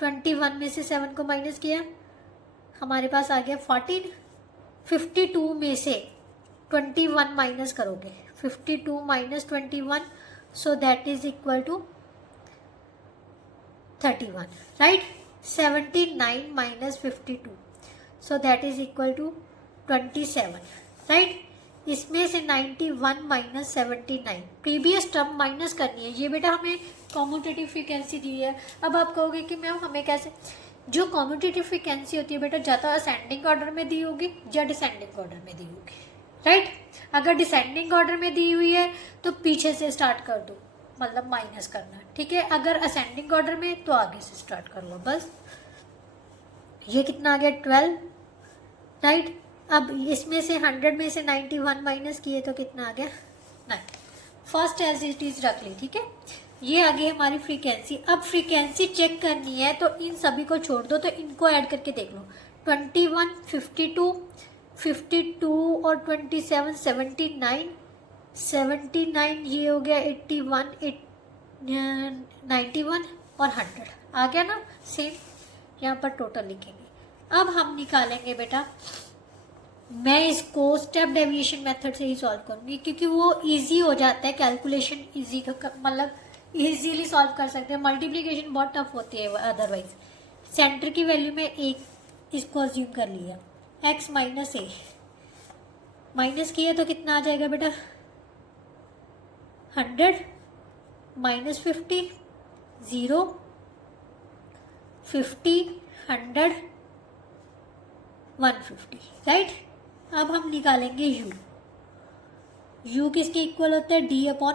21 में से 7 को माइनस किया, हमारे पास आ गया 14। 52 में से 21 माइनस करोगे, 52 minus 21, so that is equal to 31, right. 79 minus 52, so that is equal to 27, right. इसमें से 91 माइनस 79, प्रीवियस टर्म माइनस करनी है। ये बेटा हमें कॉम्यूटेटिव फ्रीक्वेंसी दी है। अब आप कहोगे कि मैम हमें कैसे, जो कॉम्यूटेटिव फ्रीक्वेंसी होती है बेटा या तो असेंडिंग ऑर्डर में दी होगी या डिसेंडिंग ऑर्डर में दी होगी, राइट। अगर डिसेंडिंग ऑर्डर में दी हुई है तो पीछे से स्टार्ट कर दो, मतलब माइनस करना, ठीक है। अगर असेंडिंग ऑर्डर में तो आगे से स्टार्ट कर लो बस। ये कितना आ गया 12, राइट। अब इसमें से 100 में से 91 माइनस किए तो कितना आ गया 9। फर्स्ट एज इट इज रख ली, ठीक है। ये आ गई हमारी फ्रीक्वेंसी। अब फ्रीक्वेंसी चेक करनी है तो इन सभी को छोड़ दो, तो इनको ऐड करके देख लो। 21, 52, 52 और 27 79, 79 ये हो गया 81, 91 और 100 आ गया ना। सेम यहाँ पर टोटल लिखेंगे। अब हम निकालेंगे बेटा, मैं इसको स्टेप डेविएशन मेथड से ही सॉल्व करूँगी क्योंकि वो इजी हो जाता है, कैलकुलेशन इजी मतलब इजीली सॉल्व कर सकते हैं। मल्टीप्लिकेशन बहुत टफ होती है अदरवाइज। सेंटर की वैल्यू में एक इसको अज्यूम कर लिया, x माइनस ए माइनस किया तो कितना आ जाएगा बेटा 100 माइनस 50, 0, 50, 100, 150, राइट। अब हम निकालेंगे u किसके इक्वल होता है d अपॉन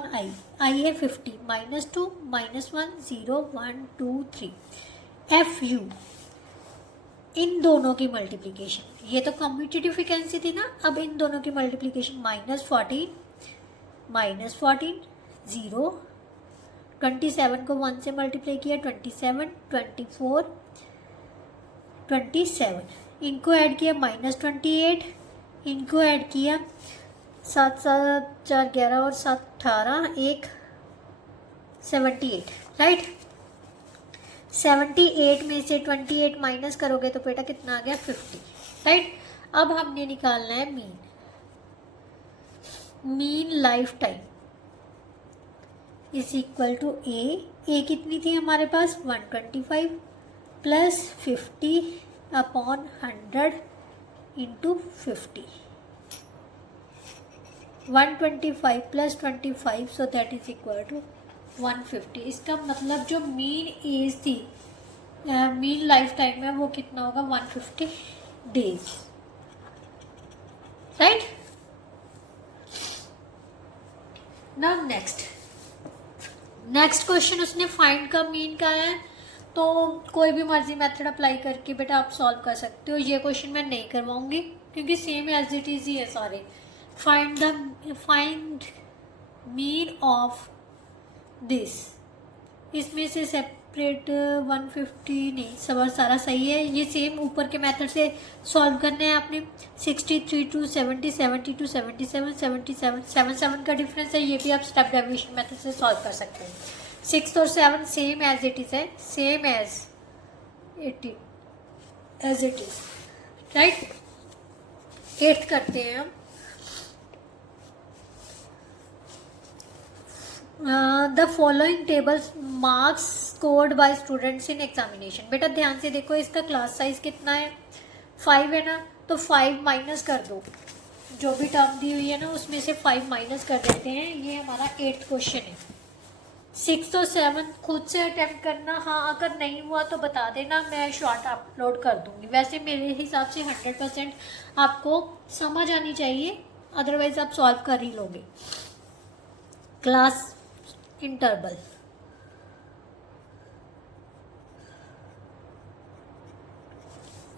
आई है 50, -2, -1, 0, 1, 2, 3। fu इन दोनों की मल्टीप्लिकेशन, ये तो कम्यूटेटिव फ्रीक्वेंसी थी ना, अब इन दोनों की मल्टीप्लिकेशन -14, 0, 27 को 1 से मल्टीप्लाई किया 27, 24, 27, इनको ऐड किया -28, इनको ऐड किया 7, 7, 4, 11 और 7, 18, 1, 78, राइट। 78 में से 28 माइनस करोगे तो बेटा कितना आ गया 50, राइट। अब हमने निकालना है mean life time is equal to A कितनी थी हमारे पास 125 plus 50 upon 100 into 50, 125 plus 25, so that is equal to 150। इसका मतलब जो मीन एज थी, मीन लाइफ टाइम में वो कितना होगा 150 days, right. Now next question उसने फाइंड का मीन का है, तो कोई भी मर्जी मेथड अप्लाई करके बेटा आप सॉल्व कर सकते हो। ये क्वेश्चन मैं नहीं करवाऊंगी क्योंकि सेम एज इट इज ही है सारे। फाइंड मीन ऑफ दिस, इसमें से सेपरेट 150 नहीं, सब सारा सही है। ये सेम ऊपर के मेथड से सॉल्व करने हैं आपने। 63 टू 70, 70 टू 77, 77, 77 का डिफरेंस है, ये भी आप स्टेप डेविएशन मेथड से सॉल्व कर सकते हैं। 6 और 7 सेम एज इट इज है, same as it is, right. 8th करते हैं हम। The following tables marks scored by students in examination. बेटा ध्यान से देखो, इसका क्लास साइज कितना है 5 है ना, तो 5 माइनस कर दो, जो भी टर्म दी हुई है ना उसमें से 5 माइनस कर देते हैं। ये हमारा 8th क्वेश्चन है। 6 और 7 खुद से अटेम्प्ट करना, हाँ अगर नहीं हुआ तो बता देना, मैं शॉर्ट अपलोड कर दूंगी। वैसे मेरे हिसाब से 100% आपको समझ आनी चाहिए, अदरवाइज आप सॉल्व कर ही लोगे। क्लास इंटरवल,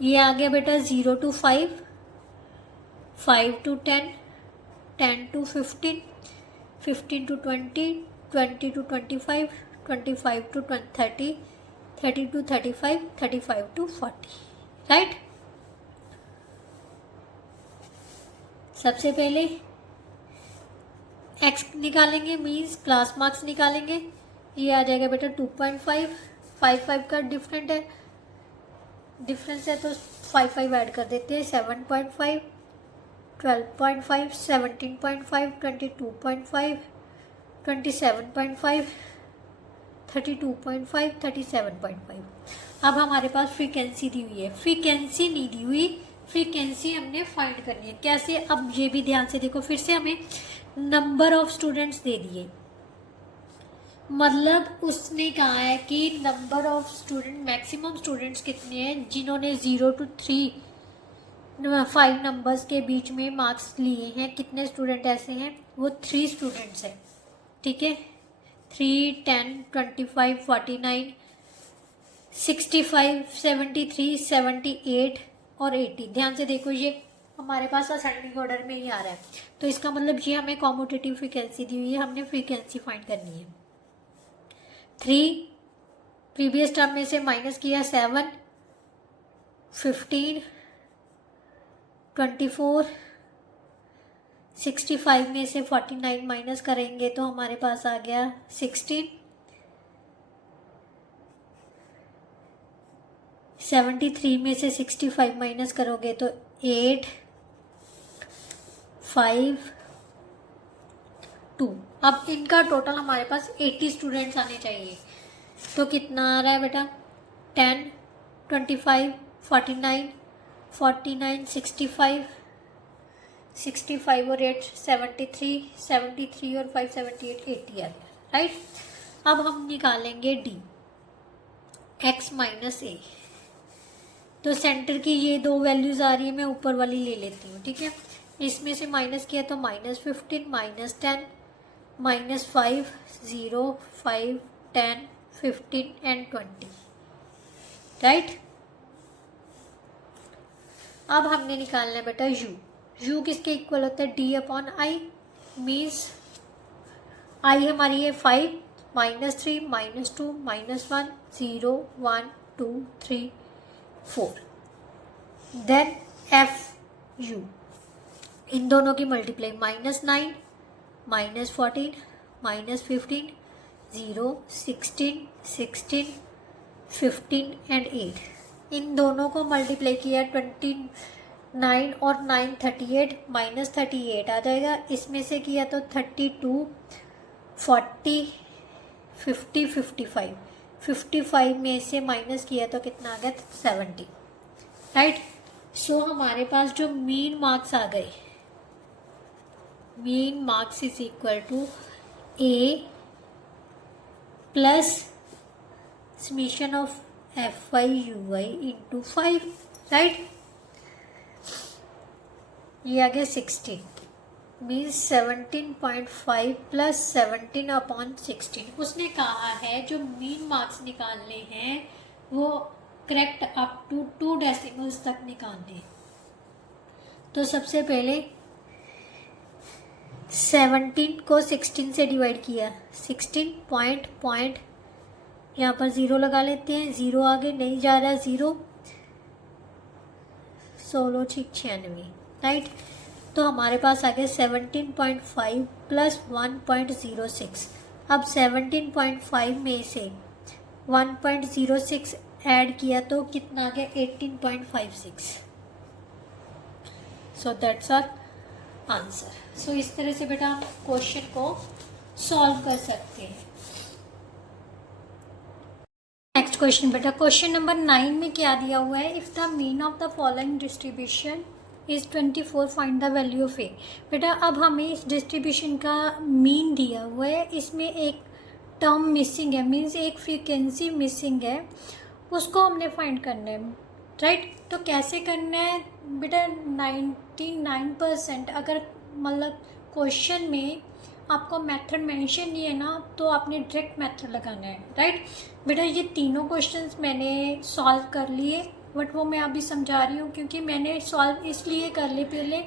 ये आ गया बेटा 0 to 5, 5 to 10, 10 to 15, 15 to 20, 20 to 25, 25 to 30, 30 to 35, 35 to 40, right. सबसे पहले एक्स निकालेंगे, मीन्स क्लास मार्क्स निकालेंगे। ये आ जाएगा बेटा 2.5, 5 का डिफरेंस है तो 5 ऐड कर देते हैं। 7.5, 12.5, 17.5, 22.5, 27.5, 32.5, 37.5। अब हमारे पास फ्रीक्वेंसी दी हुई है, फ्रीक्वेंसी नहीं दी हुई, फ्रीक्वेंसी हमने फाइंड करनी है। कैसे? अब ये भी ध्यान से देखो, फिर से हमें नंबर ऑफ स्टूडेंट्स दे दिए, मतलब उसने कहा है कि number of student, maximum students कितने हैं जिन्होंने 0 to 3 5 नंबर्स के बीच में मार्क्स लिए हैं। कितने स्टूडेंट ऐसे हैं? वो 3 स्टूडेंट्स हैं, ठीक है। 3, 10, 25, 49, 65, 73, 78 और 80। ध्यान से देखो, ये हमारे पास असेंडिंग ऑर्डर में ही आ रहा है, तो इसका मतलब ये हमें कॉम्यूटेटिव फ्रीक्वेंसी दी हुई है, हमने फ्रीक्वेंसी फाइंड करनी है। 3 प्रीवियस टर्म में से माइनस किया, 7, 15, 24, 65 में से 49 माइनस करेंगे तो हमारे पास आ गया 16, 73 में से 65 माइनस करोगे तो 8, 5, 2। अब इनका टोटल हमारे पास 80 स्टूडेंट्स आने चाहिए, तो कितना आ रहा है बेटा? 10, 25, 49, 49, 65, 65 और 8 73, 73 और 5 78, 80 आ गया, राइट। अब हम निकालेंगे डी, x माइनस ए। तो सेंटर की ये दो वैल्यूज आ रही है, मैं ऊपर वाली ले लेती हूँ, ठीक है। इसमें से माइनस किया तो -15, -10, -5, 0, 5, 10, 15 एंड 20, राइट। अब हमने निकालना है बेटा u किसके इक्वल होता है? d/i, मीन्स i हमारी है 5, -3, -2, -1, 0, 1, 2, 3, 4। देन fu, इन दोनों की मल्टीप्लाई, -9, -14, -15, 0, 16, 16, 15 एंड 8। इन दोनों को मल्टीप्लाई किया, 29 और 9 38, -38 आ जाएगा। इसमें से किया तो 32, 40, 50, 55, 55 में से माइनस किया तो कितना आ गया? 70, राइट। सो हमारे पास जो मीन मार्क्स आ गए, mean marks is equal to A plus summation of fi ui into 5, right. ये आ गया 16, मीन्स 17.5 प्लस 17/16। उसने कहा है जो मीन मार्क्स निकालने हैं वो करेक्ट अप टू 2 डेसिमल्स तक निकालने। तो सबसे पहले 17 को 16 से डिवाइड किया, 16 पॉइंट यहाँ पर 0 लगा लेते हैं, 0 आगे नहीं जा रहा, 0, 16 6 96, राइट। तो हमारे पास आ गया 17.5 प्लस 1.06। अब 17.5 में से 1.06 ऐड किया तो कितना आ गया? 18.56। So that's our answer. So इस तरह से बेटा हम क्वेश्चन को सॉल्व कर सकते हैं। नेक्स्ट क्वेश्चन बेटा, क्वेश्चन नंबर 9 में क्या दिया हुआ है? If the mean of the following distribution is 24, find the value of A. बेटा अब हमें इस डिस्ट्रीब्यूशन का मीन दिया हुआ है, इसमें एक टर्म मिसिंग है, मीन्स एक फ्रीक्वेंसी मिसिंग है, उसको हमने फाइंड करना है, राइट। तो कैसे करना है बेटा? 99% अगर मतलब क्वेश्चन में आपको मेथड मेंशन नहीं है ना, तो आपने डायरेक्ट मेथड लगाना है, राइट। बेटा ये तीनों क्वेश्चंस मैंने सॉल्व कर लिए, बट वो मैं अभी समझा रही हूँ क्योंकि मैंने सॉल्व इसलिए कर ली पहले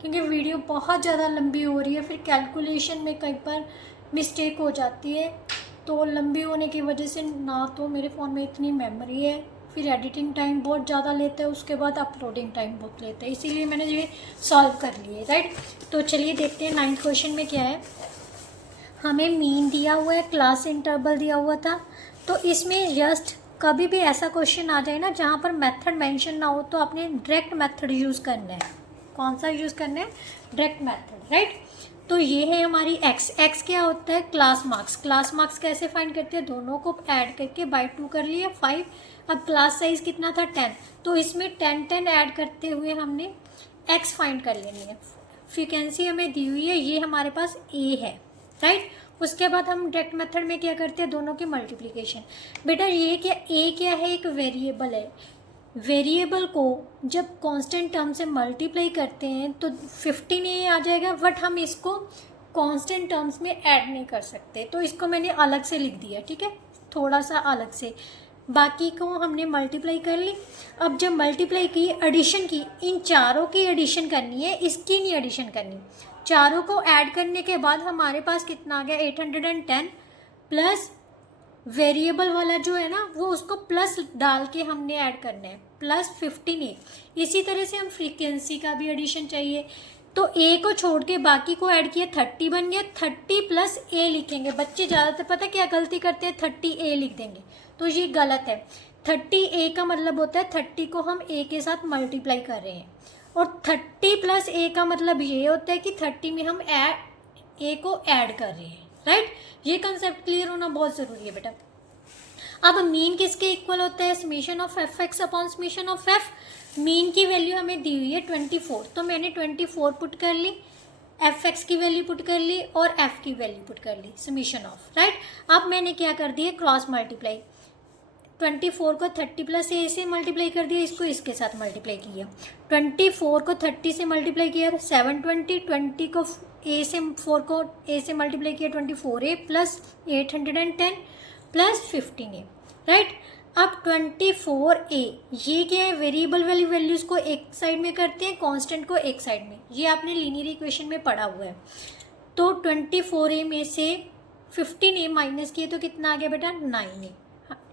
क्योंकि वीडियो बहुत ज़्यादा लंबी हो रही है, फिर कैलकुलेशन में कई बार मिस्टेक हो जाती है, तो लंबी होने की वजह से ना तो मेरे फ़ोन में इतनी मेमोरी है, फिर एडिटिंग टाइम बहुत ज़्यादा लेता है, उसके बाद अपलोडिंग टाइम बहुत लेता है, इसीलिए मैंने ये सॉल्व कर लिए, राइट। तो चलिए देखते हैं 9th क्वेश्चन में क्या है। हमें मीन दिया हुआ है, क्लास इंटरवल दिया हुआ था, तो इसमें जस्ट कभी भी ऐसा क्वेश्चन आ जाए ना जहाँ पर मेथड मेंशन ना हो तो आपने डायरेक्ट मेथड यूज़ करना है। कौन सा यूज़ करना है? Direct method, right. तो ये है हमारी x क्या होता है? Class marks. क्लास मार्क्स कैसे फाइंड करते हैं? दोनों को ऐड करके बाय 2 कर लिया, 5 अब क्लास साइज कितना था 10, तो इसमें 10 ऐड करते हुए हमने x फाइंड कर लेनी है। फ्रीक्वेंसी हमें दी हुई है, ये हमारे पास a है, राइट। उसके बाद हम डायरेक्ट मेथड में क्या करते हैं, दोनों की मल्टीप्लिकेशन। बेटा ये क्या a क्या है, एक वेरिएबल है। वेरिएबल को जब कांस्टेंट टर्म से मल्टीप्लाई करते हैं तो 15a आ जाएगा, बट हम इसको कांस्टेंट टर्म्स में ऐड नहीं कर सकते, तो इसको मैंने अलग से लिख दिया, ठीक है, थोड़ा सा अलग से। बाकी को हमने मल्टीप्लाई कर ली। अब जब मल्टीप्लाई की, एडिशन की, इन चारों की एडिशन करनी है, इसकी नहीं एडिशन करनी। चारों को ऐड करने के बाद हमारे पास कितना आ गया, 810 प्लस वेरिएबल वाला जो है ना, वो उसको प्लस डाल के हमने ऐड करना है, प्लस 15a। इसी तरह से हम फ्रीक्वेंसी का भी एडिशन चाहिए, तो a को छोड़ के बाकी को ऐड किया, 30 बन गया। 30 प्लस a लिखेंगे। बच्चे ज़्यादातर पता क्या गलती करते हैं, 30a लिख देंगे, तो ये गलत है। 30a का मतलब होता है 30 को हम a के साथ मल्टीप्लाई कर रहे हैं, और 30 प्लस a का मतलब ये होता है कि 30 में हम a को ऐड कर रहे हैं, राइट। ये कंसेप्ट क्लियर होना बहुत ज़रूरी है बेटा। अब मीन किसके इक्वल होता है, summation of F X upon summation of F. Mean की वैल्यू हमें दी हुई है 24, तो मैंने 24 पुट कर ली, एफ एक्स की वैल्यू पुट कर ली और एफ की वैल्यू पुट कर ली, समीशन ऑफ, राइट। अब मैंने क्या कर दिया, क्रॉस मल्टीप्लाई। 24 को 30 प्लस ए से मल्टीप्लाई कर दिया, इसको इसके साथ मल्टीप्लाई किया। 24 को 30 से मल्टीप्लाई किया 720, 20 को ए से 4 को ए से मल्टीप्लाई किया 24a plus 810 plus 15a, right. अब 24a ये क्या है, वेरिएबल वाली वैल्यूज़ को एक साइड में करते हैं, कांस्टेंट को एक साइड में, ये आपने लीनियर इक्वेशन में पढ़ा हुआ है। तो 24a में से 15a माइनस किए तो कितना आ गया बेटा, 9a।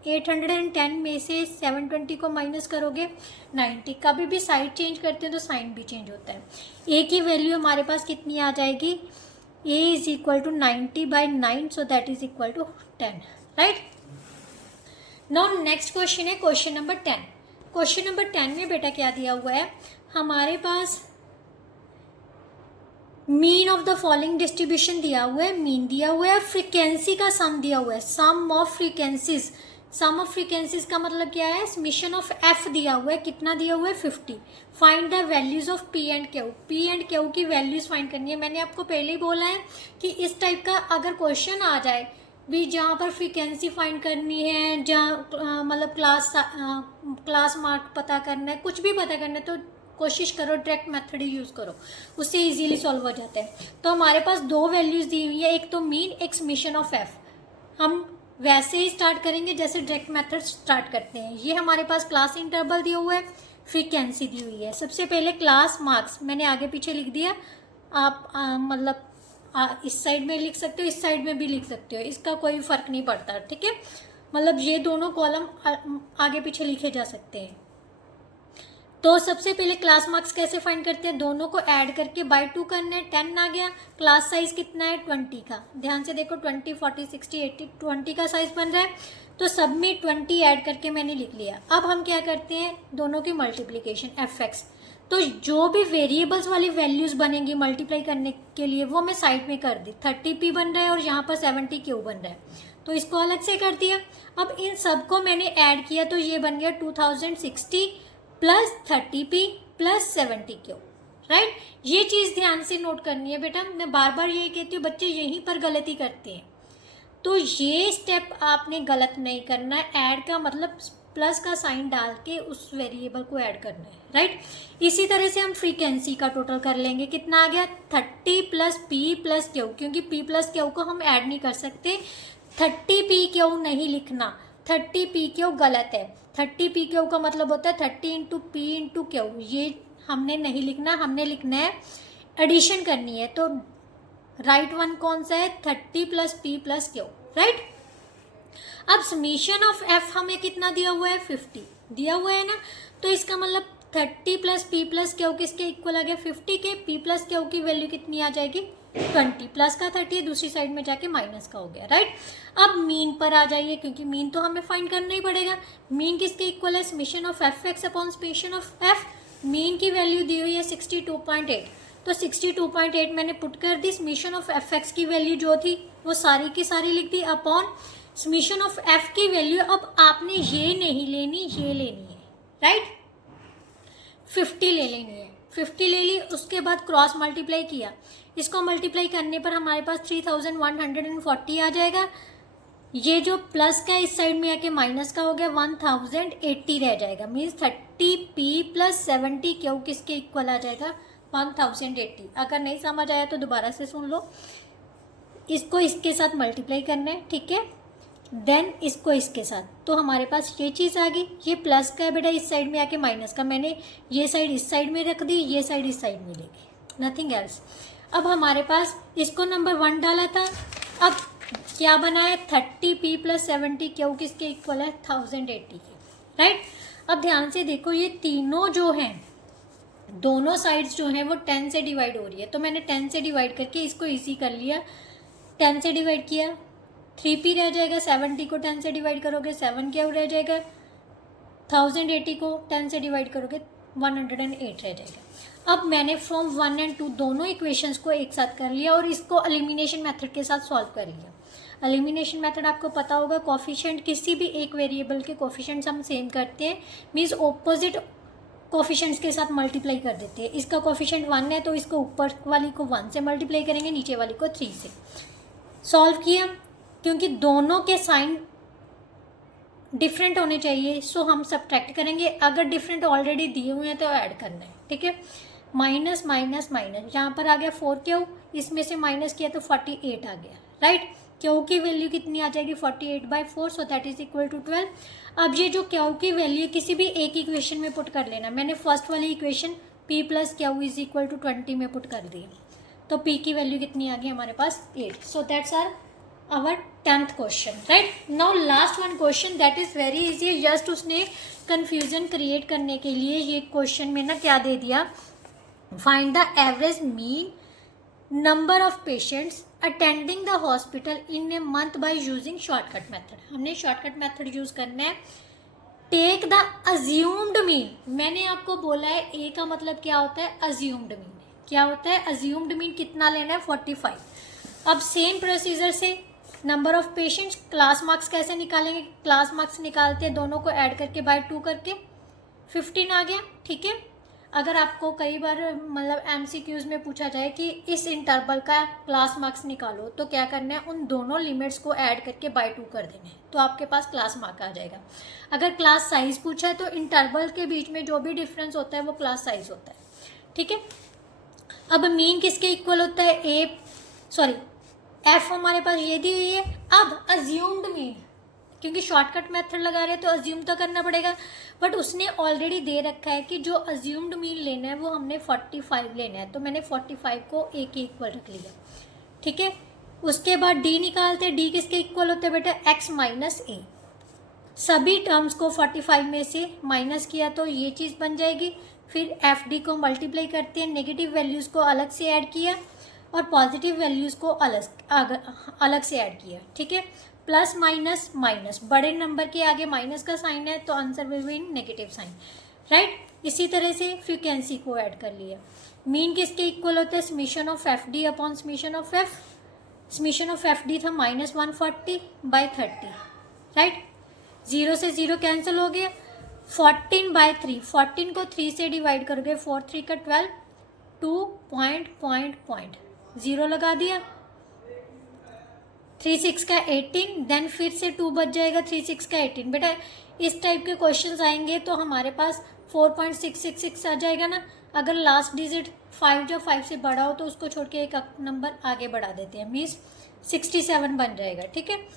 810 में से 720 को माइनस करोगे 90। कभी भी साइड चेंज करते हैं तो साइन भी चेंज होता है। a की वैल्यू हमारे पास कितनी आ जाएगी, a is equal to 90/9, so that is equal to 10, right. Now next question है क्वेश्चन नंबर 10। क्वेश्चन नंबर 10 में बेटा क्या दिया हुआ है, हमारे पास mean of the following distribution दिया हुआ है, मीन दिया हुआ है, फ्रीक्वेंसी का सम दिया हुआ है, sum of frequencies. Sum of frequencies का मतलब क्या है, समीशन ऑफ एफ दिया हुआ है, कितना दिया हुआ है 50। Find the values of P and Q. P and Q की वैल्यूज फाइंड करनी है। मैंने आपको पहले ही बोला है कि इस टाइप का अगर क्वेश्चन आ जाए भी, जहाँ पर फ्रीक्वेंसी फाइंड करनी है, जहाँ मतलब क्लास मार्क पता करना है, कुछ भी पता करना है, तो कोशिश करो डायरेक्ट मेथड ही यूज़ करो, उससे इजीली सॉल्व हो जाता है। तो हमारे पास दो वैल्यूज़ दी हुई है, एक तो मीन, एक समीशन ऑफ एफ। हम वैसे ही स्टार्ट करेंगे जैसे डायरेक्ट मेथड स्टार्ट करते हैं। ये हमारे पास क्लास इंटरवल दिया हुआ है, फ्रीक्वेंसी दी हुई है। सबसे पहले क्लास मार्क्स मैंने आगे पीछे लिख दिया, आप इस साइड में लिख सकते हो, इस साइड में भी लिख सकते हो, इसका कोई फ़र्क नहीं पड़ता, ठीक है। मतलब ये दोनों कॉलम आगे पीछे लिखे जा सकते हैं। तो सबसे पहले क्लास मार्क्स कैसे फाइंड करते हैं, दोनों को ऐड करके बाय 2 करना है, 10 आ गया। क्लास साइज कितना है 20 का, ध्यान से देखो 20, 40, 60, 80, 20 का साइज बन रहा है, तो सब में 20 ऐड करके मैंने लिख लिया। अब हम क्या करते हैं, दोनों की मल्टीप्लिकेशन एफ एक्स। तो जो भी वेरिएबल्स वाली वैल्यूज़ बनेंगी मल्टीप्लाई करने के लिए वो मैं साइड में कर दी। 30p बन रहा है और यहाँ पर 70q बन रहा है, तो इसको अलग से कर दिया। अब इन सबको मैंने ऐड किया तो ये बन गया 2060 plus 30p plus 70q, right. ये चीज़ ध्यान से नोट करनी है बेटा, मैं बार बार ये कहती हूँ, बच्चे यहीं पर गलती करते हैं, तो ये स्टेप आपने गलत नहीं करना है। ऐड का मतलब प्लस का साइन डाल के उस वेरिएबल को ऐड करना है, राइट। इसी तरह से हम फ्रीक्वेंसी का टोटल कर लेंगे, कितना आ गया 30 प्लस पी प्लस क्यू, क्योंकि p प्लस क्यू को हम ऐड नहीं कर सकते, 30p क्यू नहीं लिखना, 30p क्यू गलत है। 30p क्यू का मतलब होता है 30 इंटू पी इंटू क्यू, ये हमने नहीं लिखना, हमने लिखना है एडिशन करनी है। तो राइट वन कौन सा है, 30 plus P plus Q, right. अब समीशन ऑफ एफ हमें कितना दिया हुआ है, 50 दिया हुआ है ना, तो इसका मतलब 30 प्लस पी प्लस क्यू किसके इक्वल आ गया, 50 के। पी प्लस क्यू की वैल्यू कितनी आ जाएगी, 20, प्लस का 30 दूसरी साइड में जाके माइनस का हो गया, राइट। अब मीन पर आ जाइए, क्योंकि मीन तो हमें फाइंड करना ही पड़ेगा। मीन किसके इक्वल है, summation of F X upon summation of F. Mean की वैल्यू दी हुई है 62.8, तो 62.8 मैंने पुट कर दी। समीशन ऑफ एफ एक्स की वैल्यू जो थी वो सारी की सारी लिख दी अपॉन समीशन ऑफ एफ की वैल्यू, अब आपने ये नहीं लेनी, ये लेनी है, राइट। 50 ले लेनी है, 50 ले ली, उसके बाद क्रॉस मल्टीप्लाई किया, इसको मल्टीप्लाई करने पर हमारे पास 3140 आ जाएगा। ये जो प्लस का इस साइड में आके माइनस का हो गया, 1080 रह जाएगा। मीन्स 30p + 70q किसके इक्वल आ जाएगा, 1080। अगर नहीं समझ आया तो दोबारा से सुन लो। इसको इसके साथ मल्टीप्लाई करना है, ठीक है, देन इसको इसके साथ, तो हमारे पास ये चीज़ आ गई। ये प्लस का है बेटा, इस साइड में आके माइनस का, मैंने ये साइड इस साइड में रख दी, ये साइड इस साइड में लेगी, नथिंग एल्स। अब हमारे पास इसको नंबर 1 डाला था, अब क्या बना है, 30p + 70q किसके इक्वल है, 1080 के, राइट। अब ध्यान से देखो, ये तीनों जो हैं, दोनों साइड्स जो हैं वो 10 से डिवाइड हो रही है, तो मैंने 10 से डिवाइड करके इसको इजी कर लिया। 10 से डिवाइड किया, 3p रह जाएगा, 70 को 10 से डिवाइड करोगे 7q रह जाएगा, 1080 को 10 से डिवाइड करोगे 108 रह जाएगा। अब मैंने फ्रॉम 1 और 2 दोनों इक्वेशंस को एक साथ कर लिया और इसको एलिमिनेशन मेथड के साथ सॉल्व कर लिया। एलिमिनेशन मेथड आपको पता होगा, कोफिशिएंट किसी भी एक वेरिएबल के कोफिशिएंट्स हम सेम करते हैं, मीन्स ऑपोजिट कोफिशिएंट्स के साथ मल्टीप्लाई कर देते हैं। इसका कोफिशिएंट 1 है तो इसको ऊपर वाली को 1 से मल्टीप्लाई करेंगे, नीचे वाली को 3 से। सॉल्व किया, क्योंकि दोनों के साइन डिफरेंट होने चाहिए, सो हम सब्ट्रैक्ट करेंगे। अगर डिफरेंट ऑलरेडी दिए हुए हैं तो ऐड करना है, ठीक है। माइनस माइनस माइनस, यहाँ पर आ गया 4q, इसमें से माइनस किया तो 48 आ गया, राइट। क्यू की वैल्यू कितनी आ जाएगी, 48/4, so that is equal to 12। अब ये जो क्यू की वैल्यू किसी भी एक इक्वेशन में पुट कर लेना। मैंने फर्स्ट वाली इक्वेशन p + q = 20 में पुट कर दी, तो p की वैल्यू कितनी आ गई हमारे पास, 8। So that's our 10th question, right. Now last one question that is very easy, just उसने कंफ्यूजन क्रिएट करने के लिए ये क्वेश्चन में ना क्या दे दिया, find the average mean number of patients attending the hospital in a month by using shortcut method. हमने शॉर्टकट मेथड यूज करना है। टेक द अज्यूम्ड मीन, मैंने आपको बोला है ए का मतलब क्या होता है, अज्यूम्ड मीन। क्या होता है अज्यूम्ड मीन, कितना लेना है, 45। अब सेम प्रोसीजर से number of patients, class marks कैसे निकालेंगे, क्लास मार्क्स निकालते हैं दोनों को ऐड करके बाय 2 करके, 15 आ गया, ठीक है। अगर आपको कई बार मतलब MCQs में पूछा जाए कि इस इंटरवल का क्लास मार्क्स निकालो, तो क्या करना है, उन दोनों लिमिट्स को ऐड करके बाय 2 कर देने हैं, तो आपके पास क्लास मार्क आ जाएगा। अगर क्लास साइज पूछा है तो इंटरवल के बीच में जो भी डिफरेंस होता है वो क्लास साइज होता है, ठीक है। अब मीन किसके इक्वल होता है, एफ हमारे पास ये दी हुई है। अब अज्यूम्ड मीन, क्योंकि शॉर्टकट मेथड लगा रहे हैं तो अज्यूम तो करना पड़ेगा, बट उसने ऑलरेडी दे रखा है कि जो अज्यूम्ड मीन लेना है वो हमने 45 लेना है, तो मैंने 45 को a के इक्वल रख लिया, ठीक है। उसके बाद डी निकालते हैं, डी किसके इक्वल होते हैं बेटा, x - a। सभी टर्म्स को 45 में से माइनस किया तो ये चीज़ बन जाएगी। फिर एफ डी को मल्टीप्लाई करते हैं, नेगेटिव वैल्यूज़ को अलग से ऐड किया और पॉजिटिव वैल्यूज़ को अलग से ऐड किया, ठीक है। प्लस माइनस माइनस, बड़े नंबर के आगे माइनस का साइन है तो answer will be in negative sign, right. इसी तरह से फ्रीक्वेंसी को ऐड कर लिया। मीन किसके इक्वल होता है, summation of F D upon summation of F. Summation of F D था -140/30, राइट। 0 से 0 कैंसिल हो गया, 14/3, 14 को 3 से डिवाइड करोगे, 4 3 का 12, 2 0 लगा दिया, 3 6 का 18, देन फिर से 2 बच जाएगा, 3 6 का 18। बेटा इस टाइप के क्वेश्चंस आएंगे तो हमारे पास 4.666 आ जाएगा ना। अगर लास्ट डिजिट 5 जो 5 से बड़ा हो तो उसको छोड़ के एक नंबर आगे बढ़ा देते हैं, मीन्स 67 बन जाएगा, ठीक है।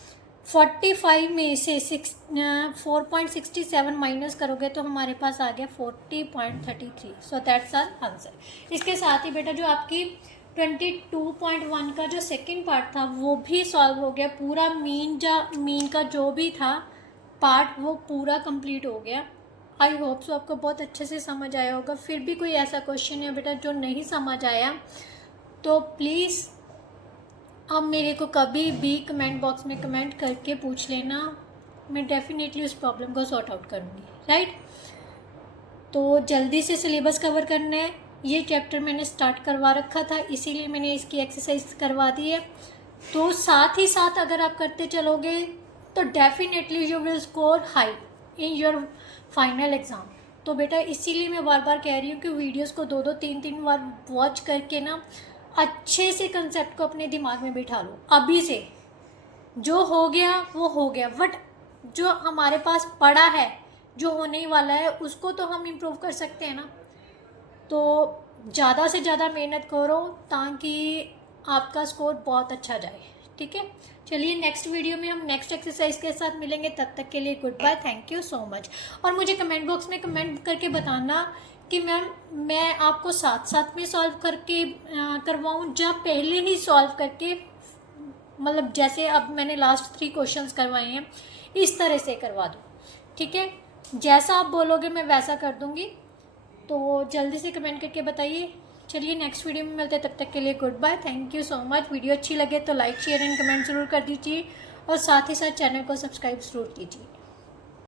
45 में से 4.67 माइनस करोगे तो हमारे पास आ गया 40.33। So that's our answer. इसके साथ ही बेटा जो आपकी 22.1 का जो सेकंड पार्ट था वो भी सॉल्व हो गया। पूरा मीन का जो भी था पार्ट वो पूरा कंप्लीट हो गया। आई होप सो आपको बहुत अच्छे से समझ आया होगा। फिर भी कोई ऐसा क्वेश्चन है बेटा जो नहीं समझ आया तो प्लीज़ आप मेरे को कभी भी कमेंट बॉक्स में कमेंट करके पूछ लेना, मैं डेफिनेटली उस प्रॉब्लम को सॉर्ट आउट करूँगी, राइट। तो जल्दी से सिलेबस कवर करना है। ये चैप्टर मैंने स्टार्ट करवा रखा था इसीलिए मैंने इसकी एक्सरसाइज करवा दी है। तो साथ ही साथ अगर आप करते चलोगे तो definitely you will score high in your final exam. तो बेटा इसीलिए मैं बार बार कह रही हूँ कि वीडियोस को 2-2 3-3 बार वॉच करके ना अच्छे से कंसेप्ट को अपने दिमाग में बिठा लो। अभी से जो हो गया वो हो गया, बट जो हमारे पास पड़ा है, जो होने वाला है, उसको तो हम इम्प्रूव कर सकते हैं ना। तो ज़्यादा से ज़्यादा मेहनत करो ताकि आपका स्कोर बहुत अच्छा जाए। ठीक है, चलिए नेक्स्ट वीडियो में हम नेक्स्ट एक्सरसाइज के साथ मिलेंगे। तब तक के लिए good bye, thank you so much. और मुझे कमेंट बॉक्स में कमेंट करके बताना कि मैम मैं आपको साथ साथ में सॉल्व करके करवाऊँ या पहले ही सॉल्व करके, मतलब जैसे अब मैंने लास्ट 3 क्वेश्चंस करवाए हैं इस तरह से करवा दूँ। ठीक है, जैसा आप बोलोगे मैं वैसा कर दूँगी। तो जल्दी से कमेंट करके बताइए। चलिए नेक्स्ट वीडियो में मिलते हैं, तब तक के लिए good bye, thank you so much. Video अच्छी लगे तो लाइक शेयर एंड कमेंट ज़रूर कर दीजिए और साथ ही साथ चैनल को सब्सक्राइब ज़रूर कीजिए।